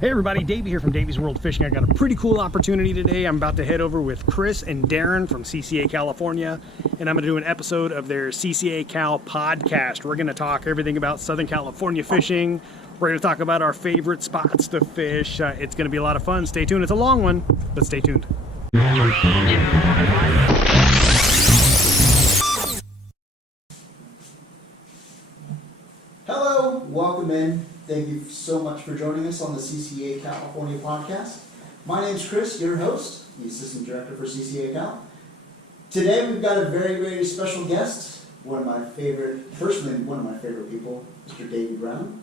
Hey everybody, Davey here from Davey's World Fishing. I got a pretty cool opportunity today. I'm about to head over with Chris and Darren from CCA California, and I'm going to do an episode of their CCA Cal podcast. We're going to talk everything about Southern California fishing. We're going to talk about our favorite spots to fish. It's going to be a lot of fun. Stay tuned. It's a long one, but stay tuned. Hello, welcome in. Thank you so much for joining us on the CCA California podcast. My name's Chris, your host, the Assistant Director for CCA Cal. Today we've got a very, very special guest, personally one of my favorite people, Mr. Davey Brown,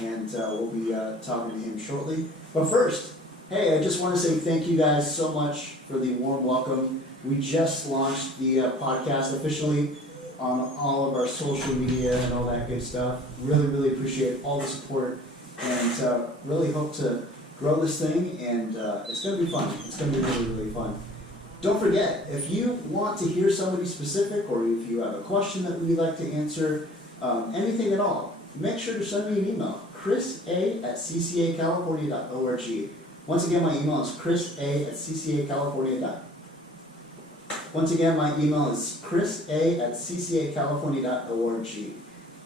and we'll be talking to him shortly. But first, hey, I just want to say thank you guys so much for the warm welcome. We just launched the podcast officially on all of our social media and all that good stuff. Really, really appreciate all the support and really hope to grow this thing, and it's going to be fun. It's going to be really, really fun. Don't forget, if you want to hear somebody specific or if you have a question that we'd like to answer, anything at all, make sure to send me an email, chrisa@ccacalifornia.org. Once again, my email is chrisa@ccacalifornia.org. Once again, my email is chrisa@ccacalifornia.org,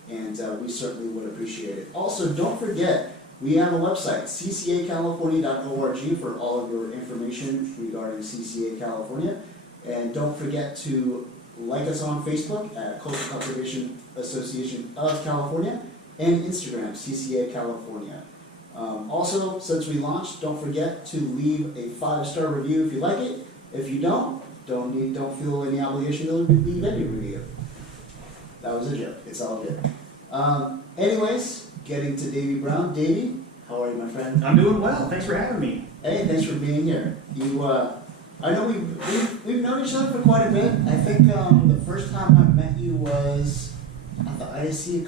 and we certainly would appreciate it. Also, don't forget, we have a website, ccacalifornia.org, for all of your information regarding CCA California. And don't forget to like us on Facebook at Coastal Conservation Association of California and Instagram, CCA California. Also, since we launched, don't forget to leave a 5-star review if you like it. If you don't feel any obligation to leave any review. That was a joke. It's all good. Anyways, getting to Davey Brown. Davey, how are you, my friend? I'm doing well. Thanks for having me. Hey, thanks for being here. I know we've known each other for quite a bit. I think the first time I met you was at the ISC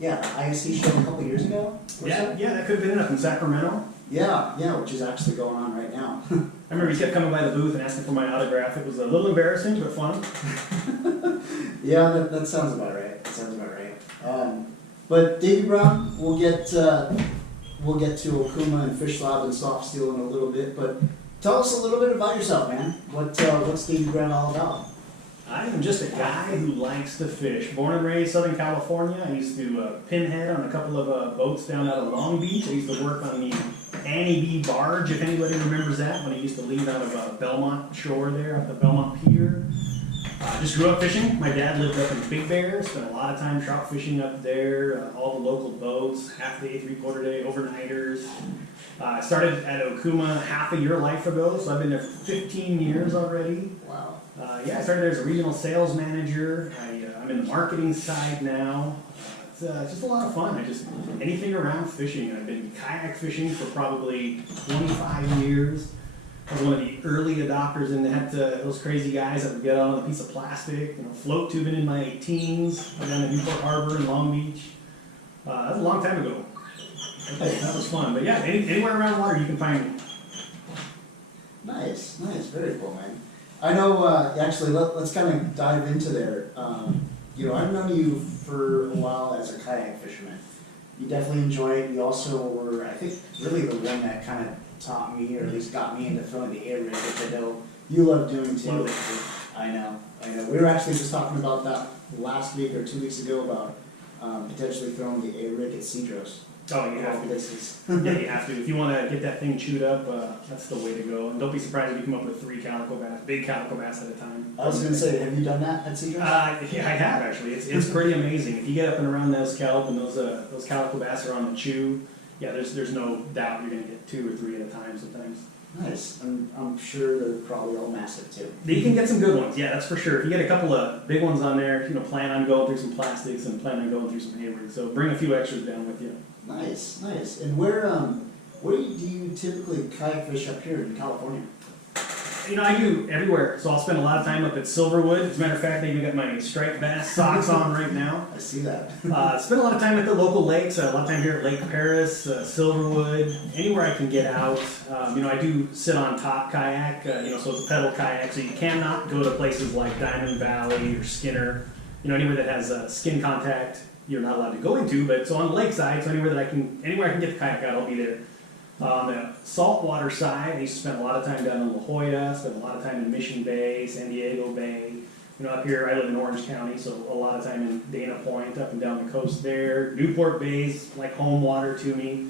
ISC show a couple years ago. Yeah, that could have been up in Sacramento. Yeah, which is actually going on right now. I remember he kept coming by the booth and asking for my autograph. It was a little embarrassing, but fun. Yeah, that sounds about right. But Davey Brown, we'll get to Okuma and Fish Lab and Soft Steel in a little bit. But tell us a little bit about yourself, man. What's Davey Brown all about? I am just a guy who likes to fish. Born and raised Southern California. I used to pinhead on a couple of boats down out of Long Beach. I used to work on the Annie B barge, if anybody remembers that, when I used to leave out of Belmont Shore there at the Belmont Pier. Just grew up fishing. My dad lived up in Big Bear, spent a lot of time trout fishing up there, all the local boats, half day, 3/4 day, overnighters. I started at Okuma half a year life ago, so I've been there for 15 years already. Wow. I started there as a regional sales manager. I'm in the marketing side now. It's just a lot of fun. Anything around fishing. I've been kayak fishing for probably 25 years. I was one of the early adopters in that, those crazy guys that would get on a piece of plastic, float tubing in my teens, down in Newport Harbor in Long Beach. That was a long time ago. That was fun. But yeah, anywhere around water you can find me. Nice. Very cool, man. I know, actually, let's kind of dive into there. I've known you for a while as a kayak fisherman. You definitely enjoy it. You also were, I think, really the one that kind of taught me, or at least got me into throwing the air rig, which I know you love doing too. I know. We were actually just talking about that last week or 2 weeks ago about potentially throwing the air rig at Cedros. Oh, you have to. Yeah, you have to. If you want to get that thing chewed up, that's the way to go. And don't be surprised if you come up with 3 calico bass, big calico bass at a time. I was going to say, have you done that at Cedros? Yeah, I have actually. It's pretty amazing. If you get up and around those kelp and those calico bass are on the chew, yeah, there's no doubt you're going to get 2 or 3 at a time sometimes. Nice. I'm sure they're probably all massive too. You can get some good ones, yeah, that's for sure. If you get a couple of big ones on there, plan on going through some plastics and plan on going through some hay rigs. So bring a few extras down with you. Nice. And where do you typically kayak fish up here in California? I do everywhere. So I'll spend a lot of time up at Silverwood. As a matter of fact, I even got my striped bass socks on right now. I see that. Spend a lot of time at the local lakes. A lot of time here at Lake Paris, Silverwood, anywhere I can get out. I do sit on top kayak. So it's a pedal kayak, so you cannot go to places like Diamond Valley or Skinner. Anywhere that has skin contact, you're not allowed to go into. But so on the lakeside, so anywhere I can get the kayak out, I'll be there. On the saltwater side, I used to spend a lot of time down in La Jolla, spent a lot of time in Mission Bay, San Diego Bay. You know, up here, I live in Orange County, so a lot of time in Dana Point, up and down the coast there. Newport Bay's like home water to me.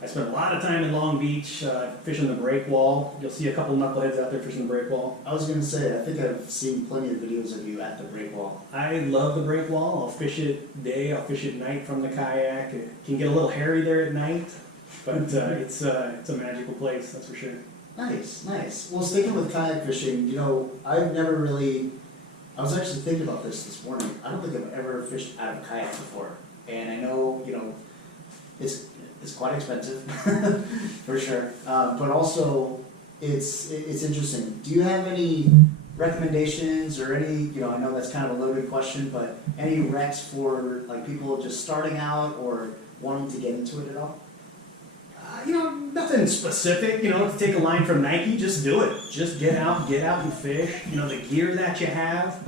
I spent a lot of time in Long Beach, fishing the break wall. You'll see a couple knuckleheads out there fishing the break wall. I was going to say, I think I've seen plenty of videos of you at the break wall. I love the break wall. I'll fish it day, I'll fish it night from the kayak. It can get a little hairy there at night, but it's a magical place, that's for sure. Nice, nice. Well, sticking with kayak fishing, you know, I've never really, I was actually thinking about this morning. I don't think I've ever fished out of a kayak before. And I know, you know, it's quite expensive, for sure. But also, it's interesting. Do you have any recommendations or any, you know, I know that's kind of a loaded question, but any recs for like people just starting out or wanting to get into it at all? You know, nothing specific. You know, to take a line from Nike, just do it. Just get out and fish. You know, the gear that you have,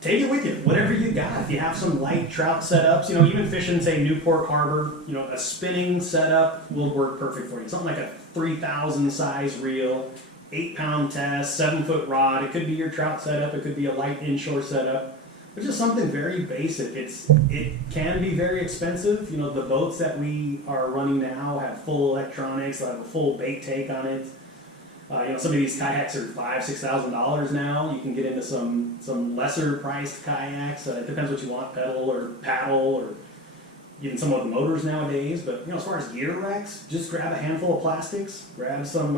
take it with you, whatever you got. If you have some light trout setups, you know, even fishing, say, Newport Harbor, you know, a spinning setup will work perfect for you. Something like a 3,000 size reel, 8-pound test, 7-foot rod. It could be your trout setup. It could be a light inshore setup. But just something very basic. It can be very expensive. You know, the boats that we are running now have full electronics. They have a full bait take on it. You know, some of these kayaks are $5,000-$6,000 now. You can get into some lesser priced kayaks. It depends what you want, pedal or paddle, or even some of the motors nowadays. But you know, as far as gear racks, just grab a handful of plastics, grab some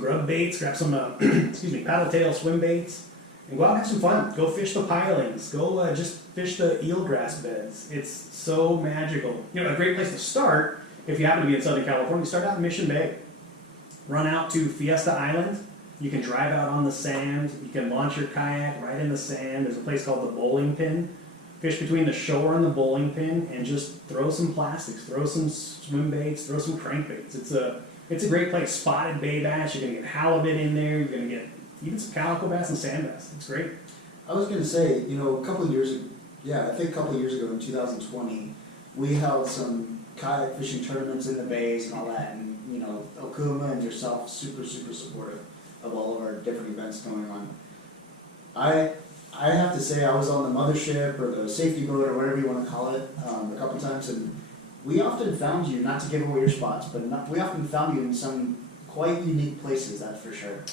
grub baits, grab some excuse me, paddle tail swim baits, and go out and have some fun. Go fish the pilings. Go just fish the eelgrass beds. It's so magical. You know, a great place to start if you happen to be in Southern California. Start out in Mission Bay. Run out to Fiesta Island. You can drive out on the sand. You can launch your kayak right in the sand. There's a place called the Bowling Pin. Fish between the shore and the bowling pin and just throw some plastics, throw some swim baits, throw some crankbaits. It's a great place. Spotted bay bass. You're gonna get halibut in there. You're gonna get even some calico bass and sand bass. It's great. I was gonna say, you know, a couple of years ago in 2020, we held some kayak fishing tournaments in the bays and all that, and you know, Okuma and yourself super supportive of all of our different events going on. I have to say I was on the mothership or the safety boat or whatever you want to call it a couple times, and we often found you, not to give away your spots, but we often found you in some quite unique places, that's for sure.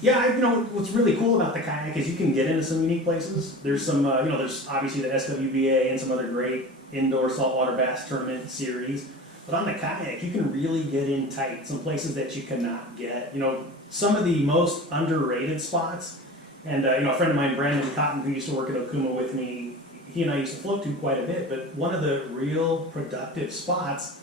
Yeah, you know, what's really cool about the kayak is you can get into some unique places. There's some, you know, there's obviously the SWBA and some other great indoor saltwater bass tournament series. But on the kayak, you can really get in tight, some places that you cannot get. You know, some of the most underrated spots, and you know, a friend of mine, Brandon Cotton, who used to work at Okuma with me, he and I used to float to quite a bit, but one of the real productive spots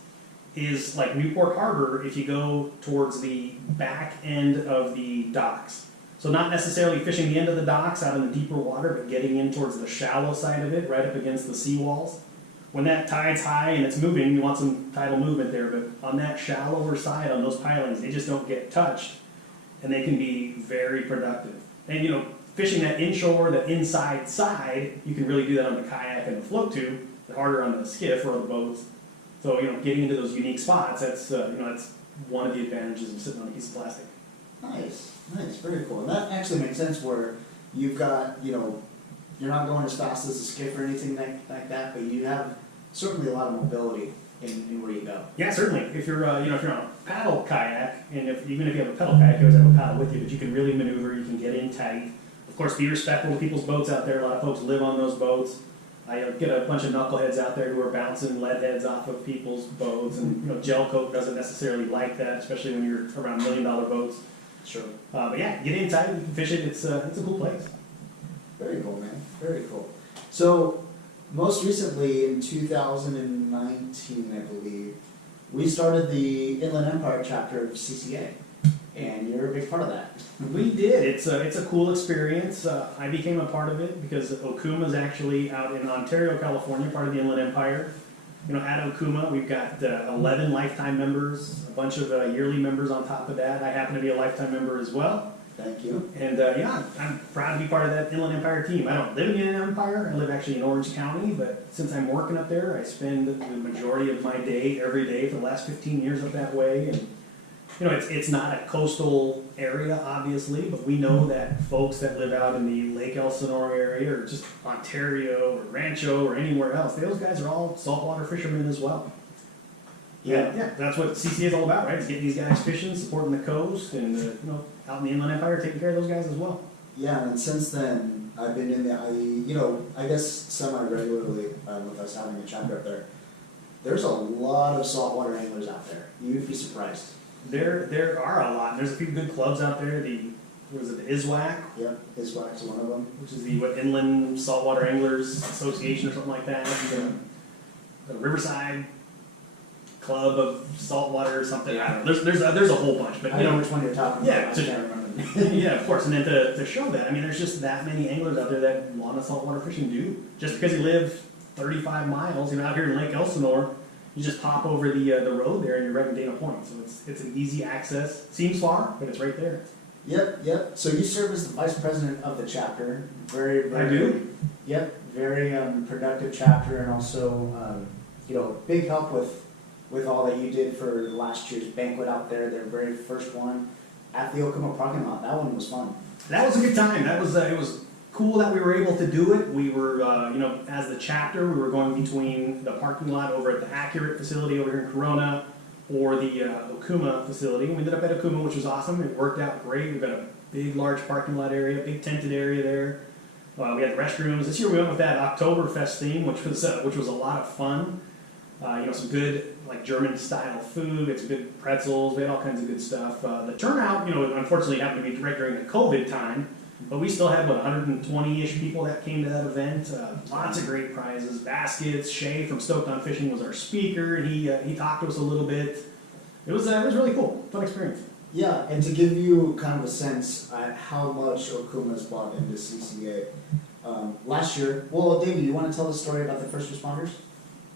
is like Newport Harbor if you go towards the back end of the docks. So not necessarily fishing the end of the docks out in the deeper water, but getting in towards the shallow side of it, right up against the seawalls. When that tide's high and it's moving, you want some tidal movement there, but on that shallower side, on those pilings, they just don't get touched, and they can be very productive. And you know, fishing that inshore, that inside side, you can really do that on the kayak and the float tube, but harder on the skiff or the boats. So you know, getting into those unique spots, that's you know, that's one of the advantages of sitting on a piece of plastic. Nice, very cool. And that actually makes sense where you've got, you know, you're not going as fast as a skiff or anything like that, but you have certainly a lot of mobility in where you go. Yeah, certainly. If you're, you know, if you're on a paddle kayak, and even if you have a pedal kayak, you always have a paddle with you, but you can really maneuver, you can get in tight. Of course, be respectful of people's boats out there. A lot of folks live on those boats. I get a bunch of knuckleheads out there who are bouncing lead heads off of people's boats, and you know, gel coat doesn't necessarily like that, especially when you're around $1 million boats. Sure. But yeah, get in tight, you can fish it. It's a cool place. Very cool, man. Very cool. So, most recently in 2019, I believe, we started the Inland Empire chapter of CCA, and you're a big part of that. We did. It's a cool experience. I became a part of it because Okuma is actually out in Ontario, California, part of the Inland Empire. You know, at Okuma, we've got 11 lifetime members, a bunch of yearly members on top of that. I happen to be a lifetime member as well. Thank you. And yeah, I'm proud to be part of that Inland Empire team. I don't live in the Inland Empire. I live actually in Orange County, but since I'm working up there, I spend the majority of my day every day for the last 15 years up that way. And you know, it's not a coastal area, obviously, but we know that folks that live out in the Lake Elsinore area or just Ontario or Rancho or anywhere else, those guys are all saltwater fishermen as well. Yeah, that's what CCA is all about, right? It's getting these guys fishing, supporting the coast, and you know, out in the Inland Empire, taking care of those guys as well. Yeah, and since then, I've been in the IE, you know, I guess semi-regularly with us having a chapter up there. There's a lot of saltwater anglers out there. You'd be surprised. There are a lot. There's a few good clubs out there. The ISWAC? Yep, ISWAC's one of them. Which is the Inland Saltwater Anglers Association or something like that. The Riverside Club of Saltwater or something. I don't know. There's a whole bunch, but I know which one you're talking yeah, about. I can't remember. Yeah, of course. And then to show that, I mean, there's just that many anglers out there that want to saltwater fishing do. Just because you live 35 miles, you know, out here in Lake Elsinore, you just pop over the road there and you're right in Dana Point. So it's an easy access. Seems far, but it's right there. Yep. So you serve as the vice president of the chapter. Very. I do. Yep, very productive chapter, and also you know, big help with all that you did for last year's banquet out there. Their very first one at the Okuma parking lot. That one was fun. That was a good time. That was it was cool that we were able to do it. We were you know, as the chapter, we were going between the parking lot over at the Accurate facility over here in Corona or the Okuma facility. We ended up at Okuma, which was awesome. It worked out great. We've got a big, large parking lot area, big tented area there. We had restrooms. This year we went with that Oktoberfest theme, which was a lot of fun. You know, some good like German style food. It's good pretzels. We had all kinds of good stuff. The turnout, you know, unfortunately happened to be right during the COVID time, but we still had 120-ish people that came to that event. Lots of great prizes, baskets. Shay from Stoked on Fishing was our speaker, and he talked to us a little bit. It was really cool, fun experience. Yeah, and to give you kind of a sense at how much Okuma's bought into CCA. Last year, well, David, you want to tell the story about the first responders?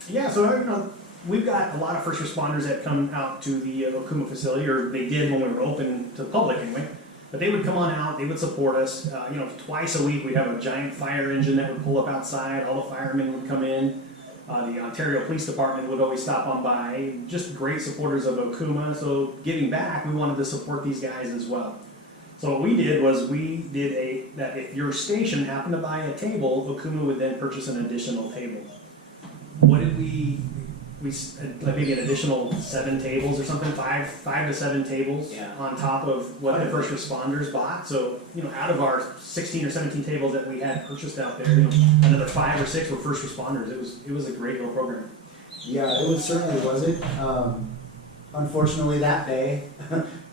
Yeah, so you know, we've got a lot of first responders that come out to the Okuma facility, or they did when we were open to the public anyway. But they would come on out, they would support us. You know, twice a week we'd have a giant fire engine that would pull up outside. All the firemen would come in. The Ontario Police Department would always stop on by. Just great supporters of Okuma. So giving back, we wanted to support these guys as well. So what we did was that if your station happened to buy a table, Okuma would then purchase an additional table. What did we like maybe an additional 7 tables or something, five to 7 tables on top of what the first responders bought. So, you know, out of our 16 or 17 tables that we had purchased out there, you know, another 5 or 6 were first responders. It was a great little program. Yeah, it certainly was it. Unfortunately that day,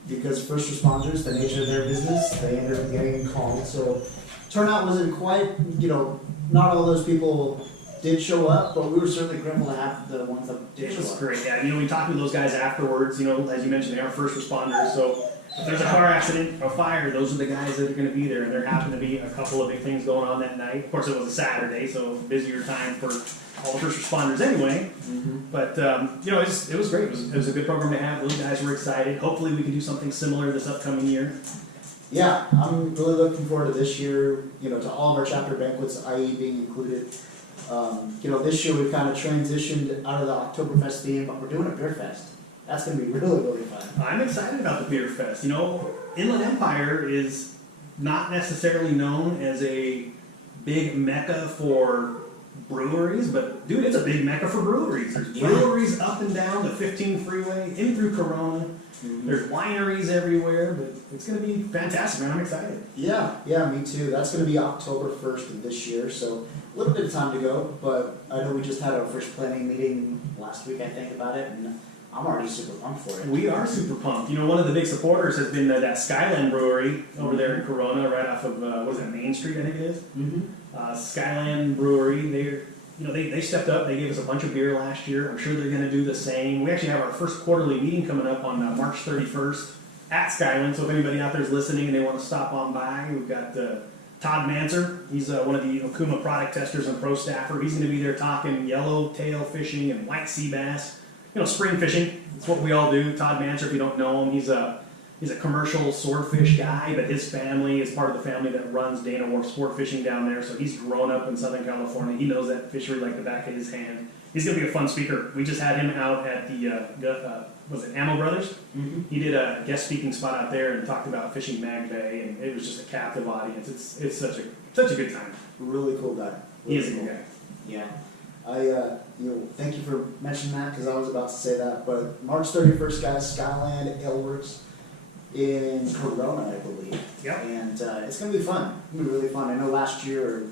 because first responders, the nature of their business, they ended up getting called. So turnout wasn't quite, you know, not all those people did show up, but we were certainly grateful to have the ones that did show up. It was great, yeah. You know, we talked to those guys afterwards, you know, as you mentioned, they are first responders, so if there's a car accident, a fire, those are the guys that are going to be there, and there happened to be a couple of big things going on that night. Of course, it was a Saturday, so busier time for all the first responders anyway, but, you know, it was great. It was a good program to have. Those guys were excited. Hopefully we can do something similar this upcoming year. Yeah, I'm really looking forward to this year, you know, to all of our chapter banquets, IE being included. You know, this year we've kind of transitioned out of the Oktoberfest theme, but we're doing a beer fest. That's going to be really, really fun. I'm excited about the beer fest. You know, Inland Empire is not necessarily known as a big mecca for breweries, but dude, it's a big mecca for breweries. There's breweries up and down the 15 freeway, in through Corona. There's wineries everywhere, but it's going to be fantastic, man. I'm excited. Yeah, me too. That's going to be October 1st of this year, so a little bit of time to go, but I know we just had our first planning meeting last week, I think, about it, and I'm already super pumped for it. We are super pumped. You know, one of the big supporters has been that Skyland Brewery over there in Corona, right off of, what is it, Main Street, I think it is? Skyland Brewery, they stepped up. They gave us a bunch of beer last year. I'm sure they're going to do the same. We actually have our first quarterly meeting coming up on March 31st at Skyland, so if anybody out there is listening and they want to stop on by, we've got Todd Mancher. He's one of the Okuma product testers and pro staffer. He's going to be there talking yellowtail fishing and white sea bass. You know, spring fishing. It's what we all do. Todd Mancher, if you don't know him, he's He's a commercial swordfish guy, but his family is part of the family that runs Dana Wharf Sport Fishing down there. So he's grown up in Southern California. He knows that fishery like the back of his hand. He's going to be a fun speaker. We just had him out at the, was it Ammo Brothers? Mm-hmm. He did a guest speaking spot out there and talked about fishing Mag Bay, and it was just a captive audience. It's such a good time. Really cool guy. He Really is a cool. good guy. Yeah. Thank you for mentioning that, because I was about to say that. But March 31st, guys, Skyland Aleworks in Corona, I believe. Yep. And it's going to be fun. It's going to be really fun. I know last year, or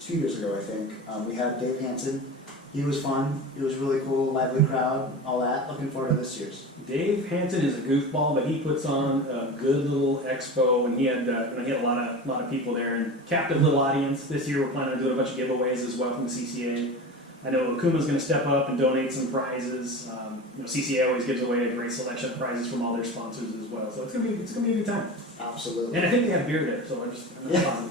2 years ago, I think, we had Dave Hansen. He was fun. It was really cool, lively crowd, all that. Looking forward to this year's. Dave Hansen is a goofball, but he puts on a good little expo, and he had a lot of people there, and captive little audience. This year we're planning on doing a bunch of giveaways as well from the CCA. I know Okuma's going to step up and donate some prizes. CCA always gives away a great selection of prizes from all their sponsors as well. So it's gonna be a good time. Absolutely. And I think they have beer there, so I'm positive.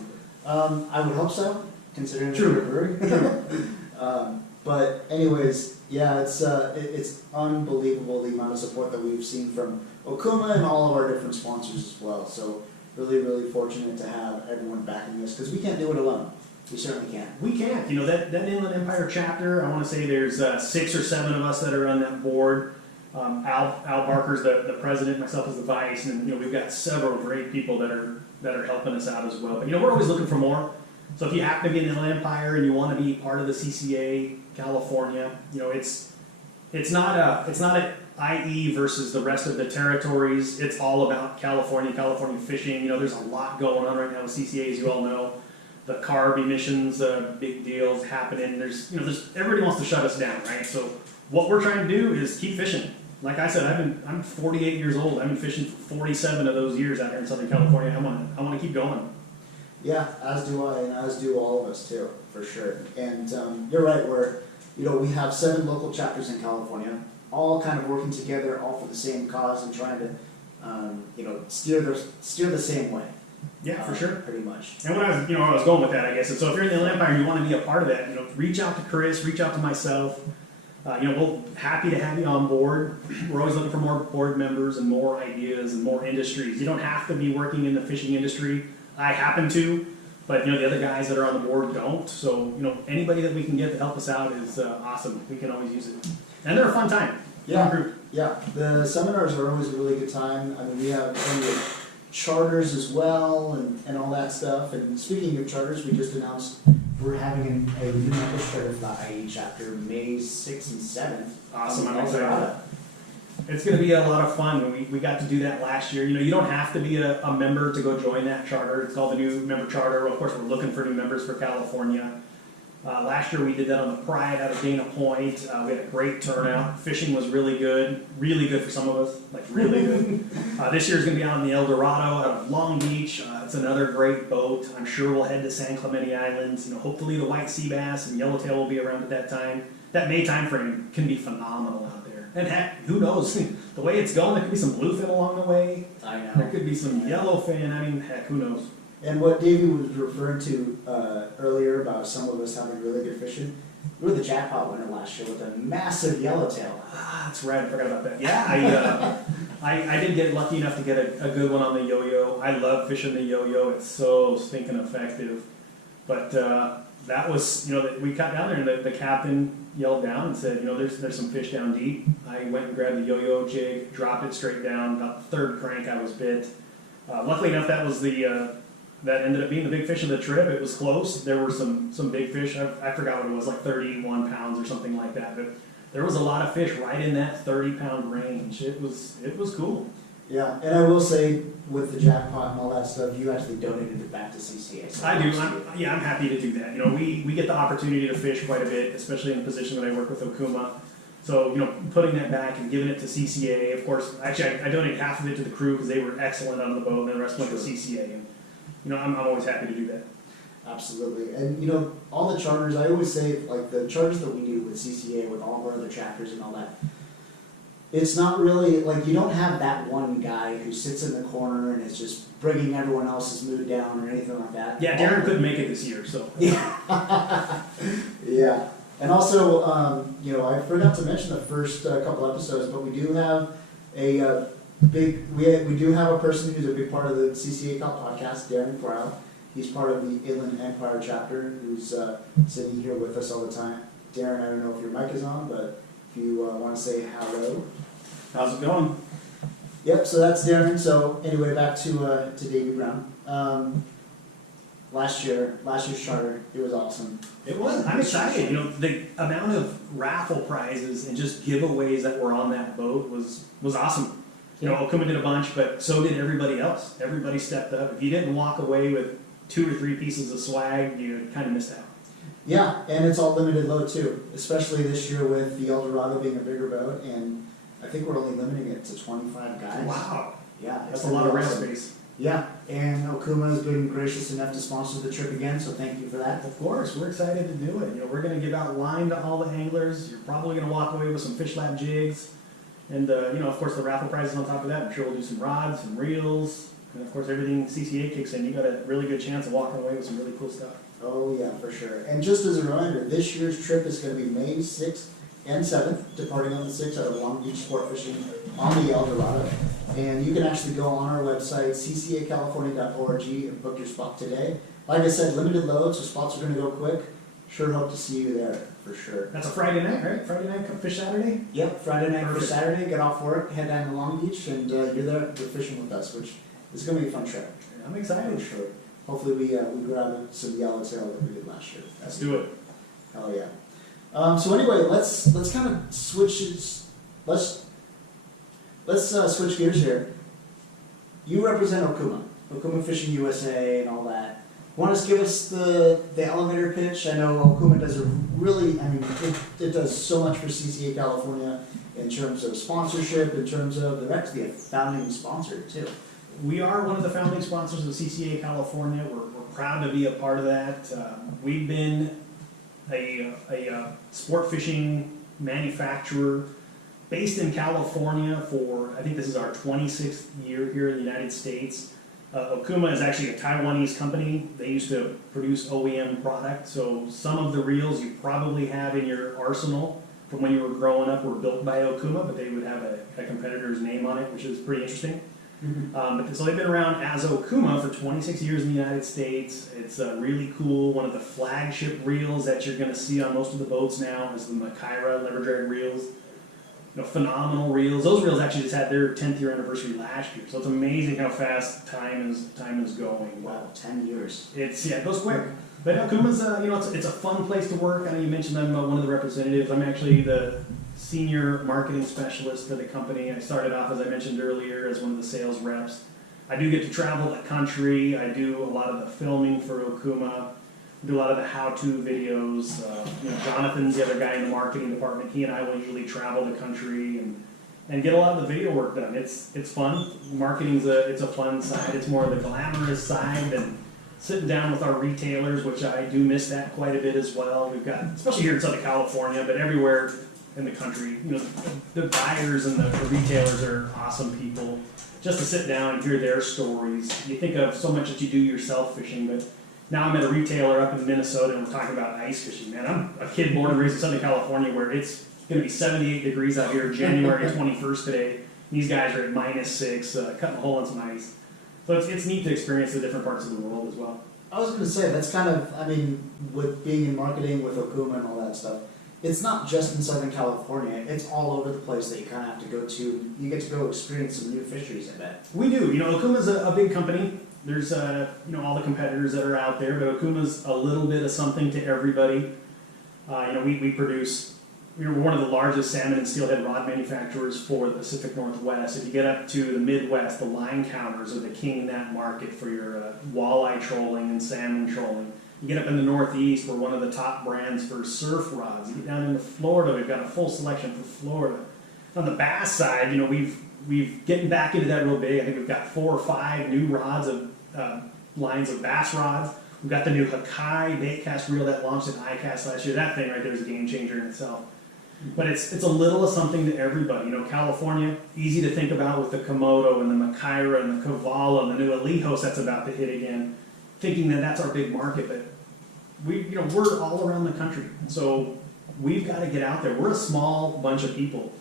I would hope so, considering True. it's a brewery. But anyways, yeah, it's unbelievable the amount of support that we've seen from Okuma and all of our different sponsors as well. So really, really fortunate to have everyone backing this, because we can't do it alone. We certainly can't. We can't. That Inland Empire chapter, I want to say there's 6 or 7 of us that are on that board. Al Barker's the president, myself as the vice, and we've got several great people that are helping us out as well. But we're always looking for more. So if you happen to be in the Inland Empire and you want to be part of the CCA California, it's not an IE versus the rest of the territories. It's all about California fishing. There's a lot going on right now with CCA, as you all know. The CARB emissions, big deals happening. There's everybody wants to shut us down, right? So what we're trying to do is keep fishing. Like I said, I'm 48 years old. I've been fishing for 47 of those years out here in Southern California. I want to keep going. Yeah, as do I, and as do all of us too, for sure. And you're right, we have 7 local chapters in California, all kind of working together, all for the same cause, and trying to, steer the same way. Yeah, for sure. Pretty much. And when I was going with that, I guess. And so if you're in the Inland Empire and you want to be a part of that, reach out to Chris, reach out to myself. We're happy to have you on board. We're always looking for more board members and more ideas and more industries. You don't have to be working in the fishing industry. I happen to, but the other guys that are on the board don't. So anybody that we can get to help us out is awesome. We can always use it, and they're a fun time. Yeah. The seminars are always a really good time. I mean, we have plenty of charters as well, and all that stuff. And speaking of charters, we just announced we're having a new member charter for the IE chapter May 6th and 7th. Awesome. I'm excited. It's going to be a lot of fun. We got to do that last year. You don't have to be a member to go join that charter. It's called the new member charter. Of course, we're looking for new members for California. Last year we did that on the Pride out of Dana Point. We had a great turnout. Fishing was really good for some of us, like really good. This year's going to be out in the El Dorado out of Long Beach. It's another great boat. I'm sure we'll head to San Clemente Islands. Hopefully the white sea bass and yellowtail will be around at that time. That May time frame can be phenomenal out there. And heck, who knows? The way it's going, there could be some bluefin along the way. I know. There could be some yellowfin. I mean, heck, who knows? And what Davey was referring to earlier about some of us having really good fishing, we were the jackpot winner last year with a massive yellowtail. That's right, I forgot about that. Yeah, I did get lucky enough to get a good one on the yo-yo. I love fishing the yo-yo. It's so stinking effective. But that was, we got down there and the captain yelled down and said, there's some fish down deep. I went and grabbed the yo-yo jig, dropped it straight down. About the 3rd crank I was bit. Luckily enough, that was that ended up being the big fish of the trip. It was close. There were some big fish. I forgot what it was, like 31 pounds or something like that. But there was a lot of fish right in that 30-pound range. It was cool. Yeah, and I will say, with the jackpot and all that stuff, you actually donated it back to CCA. So I do. I'm happy to do that. We get the opportunity to fish quite a bit, especially in the position that I work with Okuma. So, putting that back and giving it to CCA, of course, actually I donated half of it to the crew because they were excellent on the boat, and then the rest went to CCA. And, I'm always happy to do that. Absolutely. And, all the charters, I always say, like, the charters that we do with CCA, with all of our other chapters and all that, it's not really, like, you don't have that one guy who sits in the corner and is just bringing everyone else's mood down or anything like that. Yeah, Darren couldn't make it this year, so. Yeah. And also, I forgot to mention the first couple episodes, but we do have a We do have a person who's a big part of the CCA Cal podcast, Darren Crowell. He's part of the Inland Empire chapter, who's sitting here with us all the time. Darren, I don't know if your mic is on, but if you want to say hello. How's it going? Yep, so that's Darren. So anyway, back to Davey Brown. Last year's charter, it was awesome. It was. I'm excited. You know, the amount of raffle prizes and just giveaways that were on that boat was awesome. You know, Okuma did a bunch, but so did everybody else. Everybody stepped up. If you didn't walk away with 2 or 3 pieces of swag, you kind of missed out. Yeah, and it's all limited load too, especially this year with the El Dorado being a bigger boat, and I think we're only limiting it to 25 guys. Wow. Yeah, That's a lot of ramp space. Yeah, and Okuma has been gracious enough to sponsor the trip again, so thank you for that. Of course, we're excited to do it. You know, we're going to give out line to all the anglers. You're probably going to walk away with some Fish Lab jigs, and you know, of course, the raffle prizes on top of that. I'm sure we'll do some rods, some reels, and of course, everything CCA kicks in. You got a really good chance of walking away with some really cool stuff. Oh yeah, for sure. And just as a reminder, this year's trip is going to be May 6th and 7th, departing on the 6th out of Long Beach Sport Fishing on the El Dorado. And you can actually go on our website, ccacalifornia.org, and book your spot today. Like I said, limited load, so spots are going to go quick. Sure hope to see you there, for sure. That's a Friday night, right? Friday night, Fish Saturday? Yep, Friday night for Perfect. Saturday, get off work, head down to Long Beach, and you're there, you're fishing with us, which is going to be a fun trip. I'm excited. For sure. Hopefully we grab some yellowtail that we did last year. Let's do it. Hell yeah. So anyway, let's kind of switch. Let's switch gears here. You represent Okuma Fishing USA and all that. Want to give us the elevator pitch? I know Okuma does it does so much for CCA California in terms of sponsorship, in terms of they're actually a founding sponsor too. We are one of the founding sponsors of CCA California. We're proud to be a part of that. We've been a sport fishing manufacturer based in California for, I think this is our 26th year here in the United States. Okuma is actually a Taiwanese company. They used to produce OEM product, so some of the reels you probably have in your arsenal from when you were growing up were built by Okuma, but they would have a competitor's name on it, which is pretty interesting. So they've been around as Okuma for 26 years in the United States. It's really cool. One of the flagship reels that you're going to see on most of the boats now is the Kyra lever drag reels. You know, phenomenal reels. Those reels actually just had their 10th year anniversary last year, so it's amazing how fast time is going. Wow, 10 years. It goes quick. But Okuma's it's a fun place to work. I know you mentioned I'm one of the representatives. I'm actually the senior marketing specialist for the company. I started off, as I mentioned earlier, as one of the sales reps. I do get to travel the country. I do a lot of the filming for Okuma. I do a lot of the how-to videos. Jonathan's the other guy in the marketing department. He and I will usually travel the country and get a lot of the video work done. It's fun. Marketing's a fun side. It's more of the glamorous side than sitting down with our retailers, which I do miss that quite a bit as well. We've got, especially here in Southern California, but everywhere in the country, the buyers and the retailers are awesome people. Just to sit down and hear their stories. You think of so much that you do yourself fishing, but now I'm at a retailer up in Minnesota and we're talking about ice fishing. Man, I'm a kid born and raised in Southern California where it's going to be 78 degrees out here, January 21st today. These guys are at -6, cutting a hole in some ice. So it's neat to experience the different parts of the world as well. I was going to say, that's kind of, with being in marketing with Okuma and all that stuff, it's not just in Southern California, it's all over the place that you kind of have to go to. You get to go experience some new fisheries, I bet. We do. Okuma's a big company. There's, all the competitors that are out there, but Okuma's a little bit of something to everybody. We produce, we're one of the largest salmon and steelhead rod manufacturers for the Pacific Northwest. If you get up to the Midwest, the line counters are the king in that market for your walleye trolling and salmon trolling. You get up in the Northeast, we're one of the top brands for surf rods. You get down into Florida, we've got a full selection for Florida. On the bass side, we've getting back into that real big. I think we've got 4 or 5 new rods of lines of bass rods. We've got the new Hakai bait cast reel that launched at ICAST last year. That thing right there is a game changer in itself. But it's a little of something to everybody. California, easy to think about with the Komodo and the Kyra and the Cavallo and the new Alijos that's about to hit again, thinking that that's our big market. But we're all around the country, so we've got to get out there. We're a small bunch of people.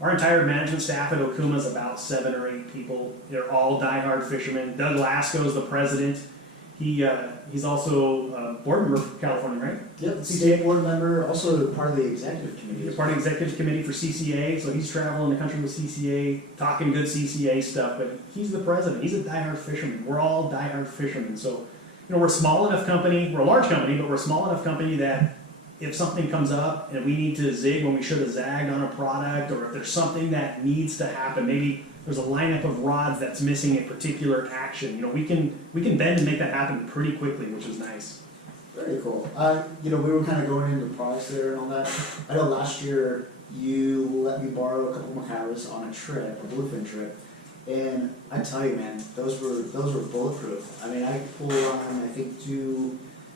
Our entire management staff at Okuma is about 7 or 8 people. They're all diehard fishermen. Doug Lasco is the president. He's also a board member for California, right? Yep, CCA board member, also part of the executive committee. He's part of the executive committee for CCA, so he's traveling the country with CCA, talking good CCA stuff, but he's the president. He's a diehard fisherman. We're all diehard fishermen. So, we're a small enough company, we're a large company, but we're a small enough company that if something comes up and we need to zig when we should have zagged on a product, or if there's something that needs to happen, maybe there's a lineup of rods that's missing a particular action, we can bend and make that happen pretty quickly, which is nice. Very cool. We were kind of going into products there and all that. I know last year you let me borrow a couple of Kyras on a trip, a bluefin trip, and I tell you, man, those were bulletproof. I mean, I pull on, I think,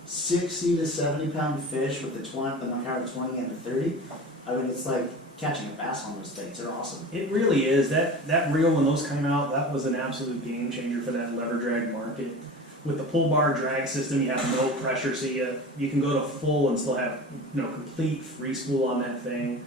60 to 70 pound fish with the Kyra 20 and the 30. I mean, it's like catching a bass on those things. They're awesome. It really is. That reel, when those came out, that was an absolute game changer for that lever drag market. With the pull bar drag system, you have no pressure, so you can go to full and still have complete free spool on that thing.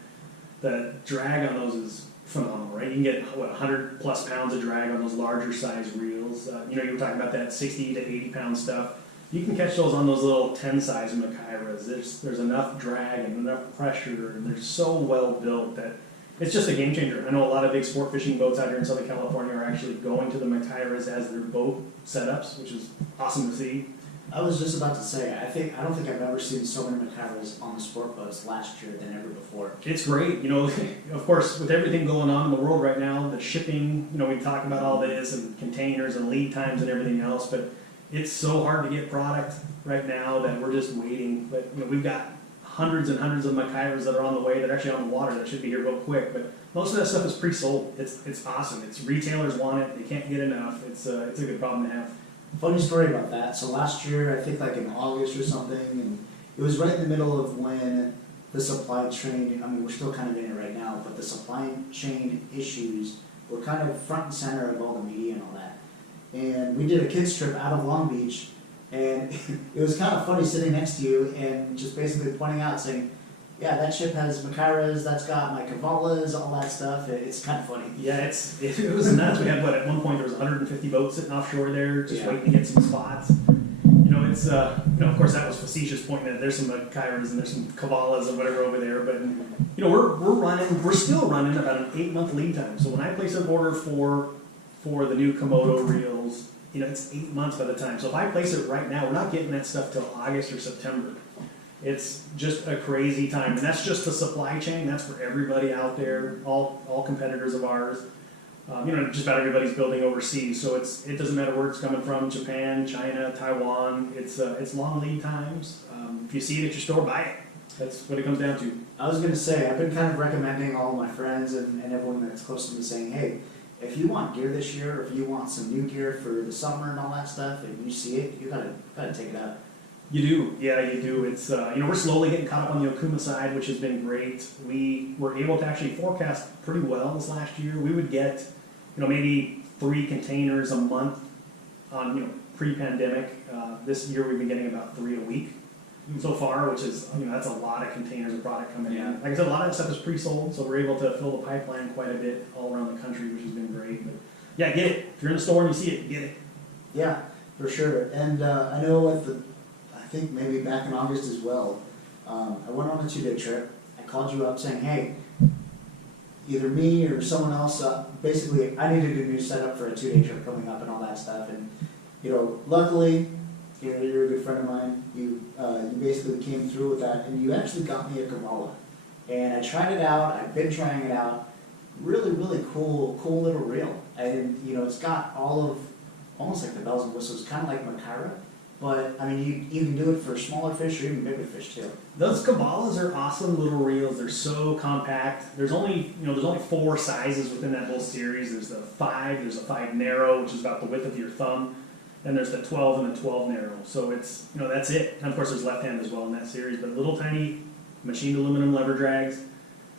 The drag on those is phenomenal, right? You can get 100 plus pounds of drag on those larger size reels. You were talking about that 60 to 80 pound stuff. You can catch those on those little 10 size Kyras. There's enough drag and enough pressure, and they're so well built that it's just a game changer. I know a lot of big sport fishing boats out here in Southern California are actually going to the Kyras as their boat setups, which is awesome to see. I was just about to say, I don't think I've ever seen so many Kyras on the sport boats last year than ever before. It's great. Of course, with everything going on in the world right now, the shipping, we talk about all this and containers and lead times and everything else, but it's so hard to get product right now that we're just waiting. But we've got hundreds and hundreds of Kyras that are on the way, that are actually on the water, that should be here real quick. But most of that stuff is pre-sold. It's awesome. It's retailers want it. They can't get enough. It's a good problem to have. Funny story about that. So last year, I think like in August or something, and it was right in the middle of when the supply chain, we're still kind of in it right now, but the supply chain issues were kind of front and center of all the media and all that. And we did a kids trip out of Long Beach, and it was kind of funny sitting next to you and just basically pointing out, saying, yeah, that ship has Kyras, that's got my Cavalas, all that stuff. It's kind of funny. Yeah, it was nuts. We had, at one point there was 150 boats sitting offshore there, just waiting to get some spots. It's, of course that was facetious, pointing that there's some Kyras and there's some Cavalas and whatever over there, but, we're still running about an 8-month lead time. So when I place an order for the new Komodo reels, it's 8 months by the time. So if I place it right now, we're not getting that stuff till August or September. It's just a crazy time, and that's just the supply chain. That's for everybody out there, all competitors of ours. Just about everybody's building overseas, so it doesn't matter where it's coming from, Japan, China, Taiwan. It's long lead times. If you see it at your store, buy it. That's what it comes down to. I was going to say, I've been kind of recommending all my friends and everyone that's close to me, saying, hey, if you want gear this year, or if you want some new gear for the summer and all that stuff, and you see it, you gotta take it out. You do, yeah, you do. It's we're slowly getting caught up on the Okuma side, which has been great. We were able to actually forecast pretty well this last year. We would get, maybe 3 containers a month on, pre-pandemic. This year we've been getting about 3 a week so far, which is, that's a lot of containers of product coming in. Like I said, a lot of that stuff is pre-sold, so we're able to fill the pipeline quite a bit all around the country, which has been great. But yeah, get it. If you're in the store and you see it, get it. Yeah, for sure. And I know I think maybe back in August as well, I went on a 2-day trip. I called you up saying, hey, either me or someone else, basically I needed a new setup for a 2-day trip coming up and all that stuff. And, luckily, you're a good friend of mine. You basically came through with that, and you actually got me a Kavala. And I tried it out. I've been trying it out. Really, really cool little reel. And, it's got all of, almost like the bells and whistles, kind of like Kyra. But, you can do it for smaller fish or even bigger fish, too. Those Cavalas are awesome little reels. They're so compact. There's only 4 sizes within that whole series. There's the 5, there's a 5 narrow, which is about the width of your thumb. Then there's the 12 and the 12 narrow. So it's, that's it. And of course there's left hand as well in that series, but little tiny machined aluminum lever drags.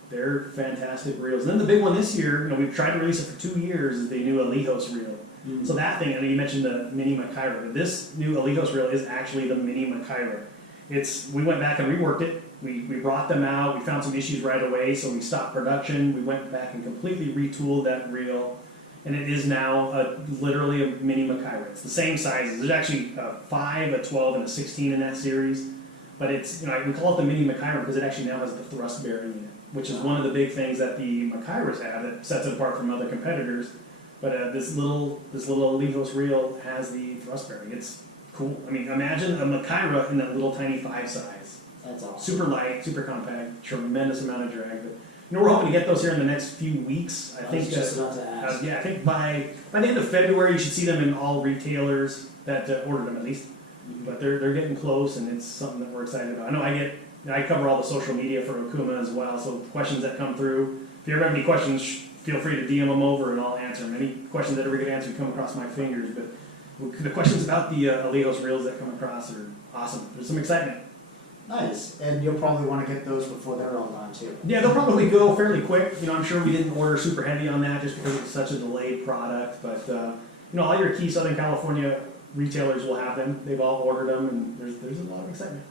They're fantastic reels. And then the big one this year, we've tried to release it for 2 years, is the new Alijos reel. Mm-hmm. So that thing, you mentioned the mini Kyra, but this new Alijos reel is actually the mini Kyra. We went back and reworked it. We brought them out, we found some issues right away, so we stopped production. We went back and completely retooled that reel, and it is now literally a mini Kyra. It's the same sizes. There's actually a 5, a 12, and a 16 in that series, but it's, we call it the mini Kyra because it actually now has the thrust bearing in it, which is one of the big things that the Kyras have that sets it apart from other competitors. But this little Lejos reel has the thrust bearing. It's cool. I mean, imagine a Kyra in that little tiny 5 size. That's awesome. Super light, super compact, tremendous amount of drag. But, we're hoping to get those here in the next few weeks. I think just about to ask. I think by the end of February, you should see them in all retailers that ordered them at least. Mm-hmm. But they're getting close, and it's something that we're excited about. I know I cover all the social media for Okuma as well, so questions that come through. If you ever have any questions, feel free to DM them over, and I'll answer them. Any questions that ever get answered come across my fingers. But the questions about the Lejos reels that come across are awesome. There's some excitement. Nice, and you'll probably want to get those before they're all done too. Yeah, they'll probably go fairly quick. I'm sure we didn't order super heavy on that just because it's such a delayed product. But all your key Southern California retailers will have them. They've all ordered them, and there's a lot of excitement.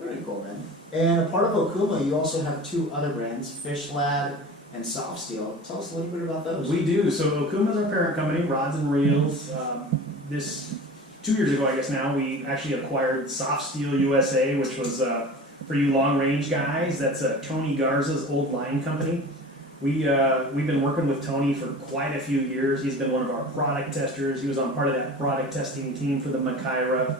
Very cool, man. And a part of Okuma, you also have 2 other brands, Fish Lab and Soft Steel. Tell us a little bit about those. We do. So Okuma's our parent company, rods and reels. This 2 years ago, I guess now, we actually acquired Soft Steel USA, which was, for you long-range guys, that's Tony Garza's old line company. We've been working with Tony for quite a few years. He's been one of our product testers. He was on part of that product testing team for the Kyra.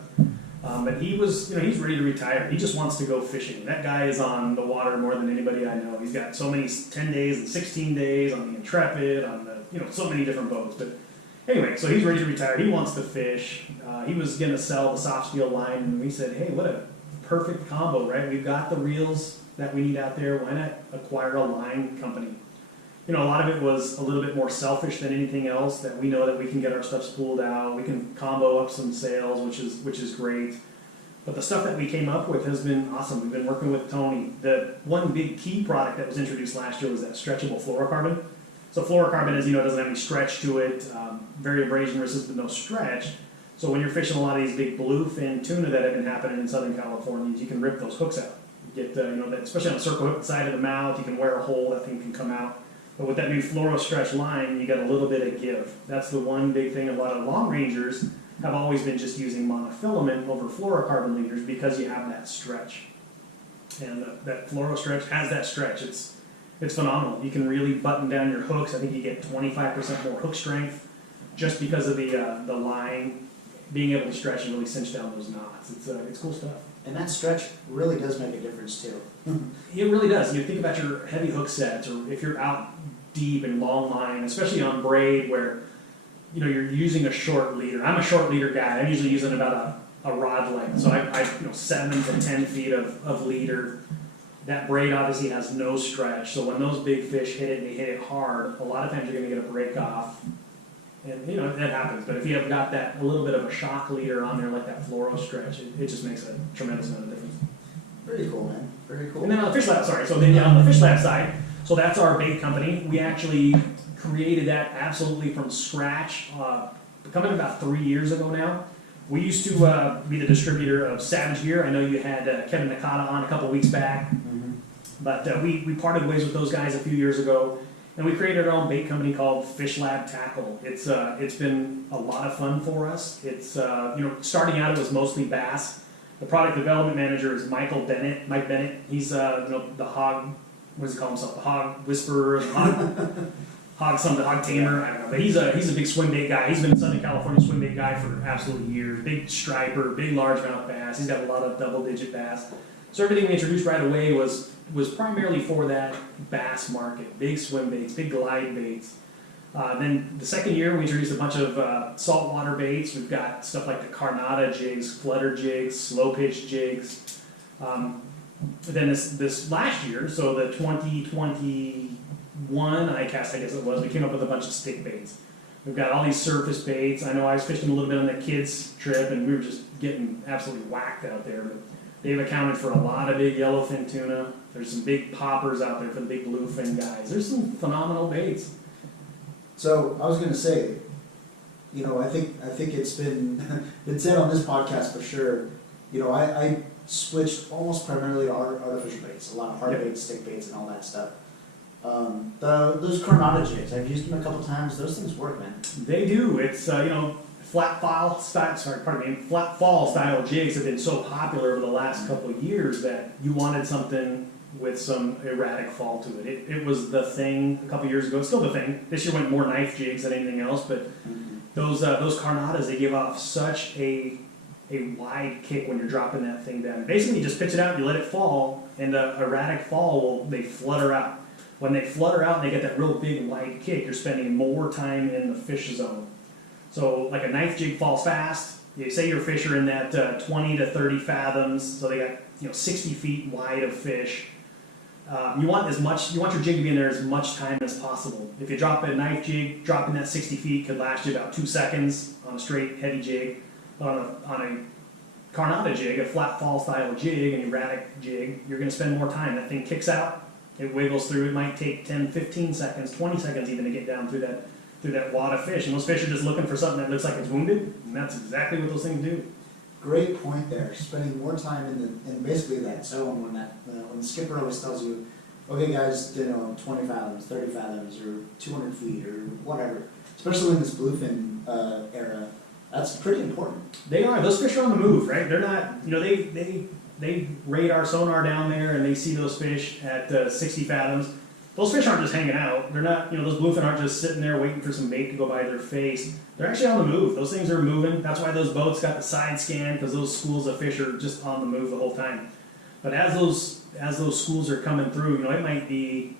But he's ready to retire. He just wants to go fishing. That guy is on the water more than anybody I know. He's got so many 10 days and 16 days on the Intrepid, on the, so many different boats. But anyway, so he's ready to retire. He wants to fish. He was going to sell the Soft Steel line, and we said, hey, what a perfect combo, right? We've got the reels that we need out there. Why not acquire a line company? A lot of it was a little bit more selfish than anything else, that we know that we can get our stuff spooled out. We can combo up some sales, which is great. But the stuff that we came up with has been awesome. We've been working with Tony. The one big key product that was introduced last year was that stretchable fluorocarbon. So fluorocarbon, as you know, doesn't have any stretch to it, very abrasion resistant, no stretch. So when you're fishing a lot of these big bluefin tuna that have been happening in Southern California, you can rip those hooks out. You get, especially on the circle hook side of the mouth, you can wear a hole, that thing can come out. But with that new fluoro stretch line, you got a little bit of give. That's the one big thing. A lot of long rangers have always been just using monofilament over fluorocarbon leaders because you have that stretch. And that fluoro stretch has that stretch. It's phenomenal. You can really button down your hooks. I think you get 25% more hook strength just because of the line being able to stretch and really cinch down those knots. It's cool stuff. And that stretch really does make a difference too. It really does. You think about your heavy hook sets, or if you're out deep and long line, especially on braid where you're using a short leader. I'm a short leader guy. I'm usually using about a rod length. So I 7 to 10 feet of leader. That braid obviously has no stretch. So when those big fish hit it and they hit it hard, a lot of times you're going to get a break off. And that happens. But if you have got that a little bit of a shock leader on there like that fluoro stretch, it just makes a tremendous amount of difference. Very cool, man. Very cool. And then on the Fish Lab, so then on the Fish Lab side, so that's our bait company. We actually created that absolutely from scratch, coming about 3 years ago now. We used to be the distributor of Savage Gear. I know you had Kevin Nakata on a couple weeks back, but we parted ways with those guys a few years ago, and we created our own bait company called Fish Lab Tackle. It's been a lot of fun for us. It's starting out it was mostly bass. The product development manager is Mike Bennett. He's the hog. What does he call himself? The hog whisperer, the hog tamer. I don't know, but he's a big swim bait guy. He's been a Southern California swim bait guy for absolutely years. Big striper, big largemouth bass. He's got a lot of double-digit bass. So everything we introduced right away was primarily for that bass market. Big swim baits, big glide baits. Then the second year we introduced a bunch of saltwater baits. We've got stuff like the Carnata jigs, flutter jigs, slow pitch jigs. Then this last year, so the 2021 ICAST, I guess it was, we came up with a bunch of stick baits. We've got all these surface baits. I know I was fishing a little bit on that kids trip and we were just getting absolutely whacked out there. But they've accounted for a lot of big yellowfin tuna. There's some big poppers out there for the big bluefin guys. There's some phenomenal baits. So I was going to say, I think it's been said on this podcast for sure. I switched almost primarily to artificial baits, a lot of hard Yep. baits, stick baits, and all that stuff. Those Coronado jigs, I've used them a couple times. Those things work, man. They do. It's flat fall style jigs have been so popular over the last couple of years that you wanted something with some erratic fall to it. It was the thing a couple of years ago. It's still the thing. This year went more knife jigs than anything else, but those Carnadas, they give off such a wide kick when you're dropping that thing down. Basically, you just pitch it out, you let it fall, and the erratic fall they flutter out. When they flutter out and they get that real big wide kick, you're spending more time in the fish zone. So like a knife jig falls fast. You say your fish are in that 20 to 30 fathoms, so they got 60 feet wide of fish. You want your jig to be in there as much time as possible. If you drop a knife jig, dropping that 60 feet could last you about 2 seconds on a straight heavy jig. But on a Carnada jig, a flat fall style jig, an erratic jig, you're going to spend more time. That thing kicks out, it wiggles through. It might take 10, 15 seconds, 20 seconds even to get down through that wad of fish. And those fish are just looking for something that looks like it's wounded, and that's exactly what those things do. Great point there. Spending more time in basically that zone when the skipper always tells you, okay guys, 20 fathoms, 30 fathoms, or 200 feet, or whatever. Especially in this bluefin era, that's pretty important. They are. Those fish are on the move, right? They're not. They radar sonar down there and they see those fish at 60 fathoms. Those fish aren't just hanging out. They're not. Those bluefin aren't just sitting there waiting for some bait to go by their face. They're actually on the move. Those things are moving. That's why those boats got the side scan, because those schools of fish are just on the move the whole time. But as those schools are coming through, it might be,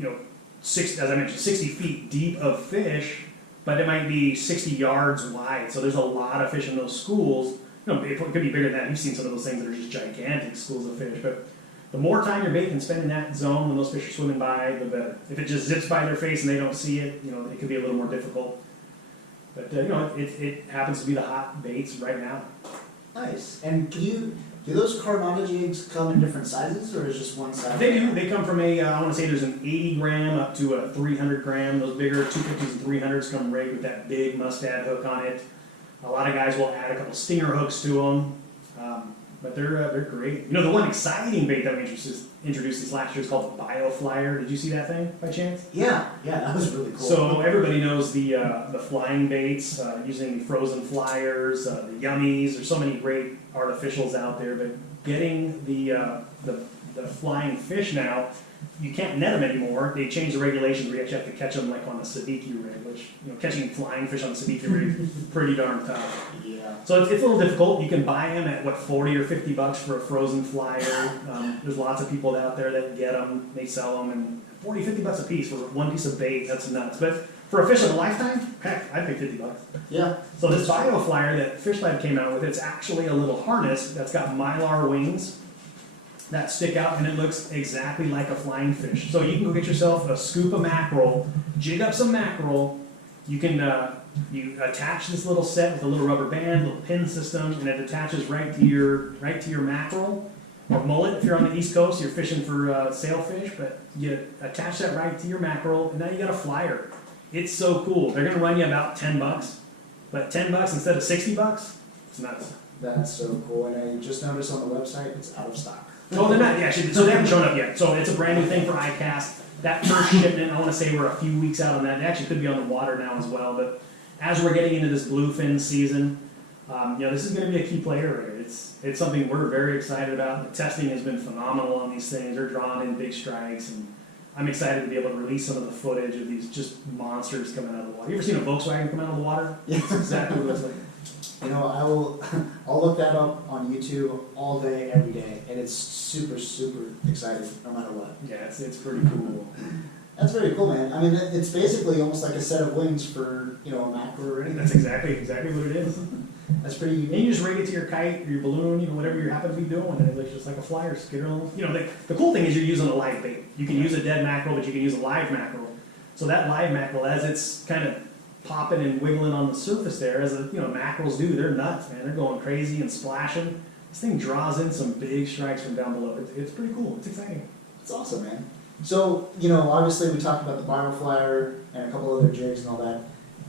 as I mentioned, 60 feet deep of fish, but it might be 60 yards wide. So there's a lot of fish in those schools. It could be bigger than that. You've seen some of those things that are just gigantic schools of fish. But the more time your bait can spend in that zone when those fish are swimming by, the better. If it just zips by their face and they don't see it, it could be a little more difficult. But it happens to be the hot baits right now. Nice. And do those Coronado jigs come in different sizes, or is just one size? They do. They come from I want to say there's an 80 gram up to a 300 gram. Those bigger 250s and 300s come rigged with that big mustad hook on it. A lot of guys will add a couple stinger hooks to them, but they're great. The one exciting bait that we introduced this last year is called the BioFlyer. Did you see that thing by chance? Yeah, that was really cool. So everybody knows the flying baits, using frozen flyers, the yummies. There's so many great artificials out there, but getting the flying fish now, you can't net them anymore. They changed the regulations where you actually have to catch them like on a sabiki rig, which catching flying fish on a sabiki rig is pretty darn tough. Yeah. So it's a little difficult. You can buy them at $40 or $50 for a frozen flyer. There's lots of people out there that get them. They sell them, and $40, $50 a piece for one piece of bait. That's nuts. But for a fish of a lifetime, heck, I'd pay $50. Yeah. So this BioFlyer that Fish Lab came out with, it's actually a little harness that's got mylar wings that stick out, and it looks exactly like a flying fish. So you can go get yourself a scoop of mackerel, jig up some mackerel. You can you attach this little set with a little rubber band, little pin system, and it attaches right to your mackerel or mullet. If you're on the East Coast, you're fishing for sailfish, but you attach that right to your mackerel, and now you got a flyer. It's so cool. They're going to run you about $10, but $10 instead of $60, it's nuts. That's so cool, and I just noticed on the website it's out of stock. Oh, they're not. Yeah, so they haven't shown up yet. So it's a brand new thing for ICAST. That first shipment, I want to say we're a few weeks out on that. It actually could be on the water now as well. But as we're getting into this bluefin season, this is going to be a key player. It's something we're very excited about. The testing has been phenomenal on these things. They're drawing in big strikes, and I'm excited to be able to release some of the footage of these just monsters coming out of the water. You ever seen a Volkswagen come out of the water? Yeah. That's exactly what it's like. I'll look that up on YouTube all day, every day, and it's super, super exciting no matter what. Yeah, it's pretty cool. That's very cool, man. I mean, it's basically almost like a set of wings for, a mackerel or anything. That's exactly what it is. That's pretty unique. And you just rig it to your kite or your balloon, whatever you happen to be doing, and it looks just like a flyer skitter along. The cool thing is you're using a live bait. You can use a dead mackerel, but you can use a live mackerel. So that live mackerel, as it's kind of popping and wiggling on the surface there, as mackerels do, they're nuts, man. They're going crazy and splashing. This thing draws in some big strikes from down below. It's pretty cool. It's exciting. It's awesome, man. So, obviously we talked about the BioFlyer and a couple other jigs and all that.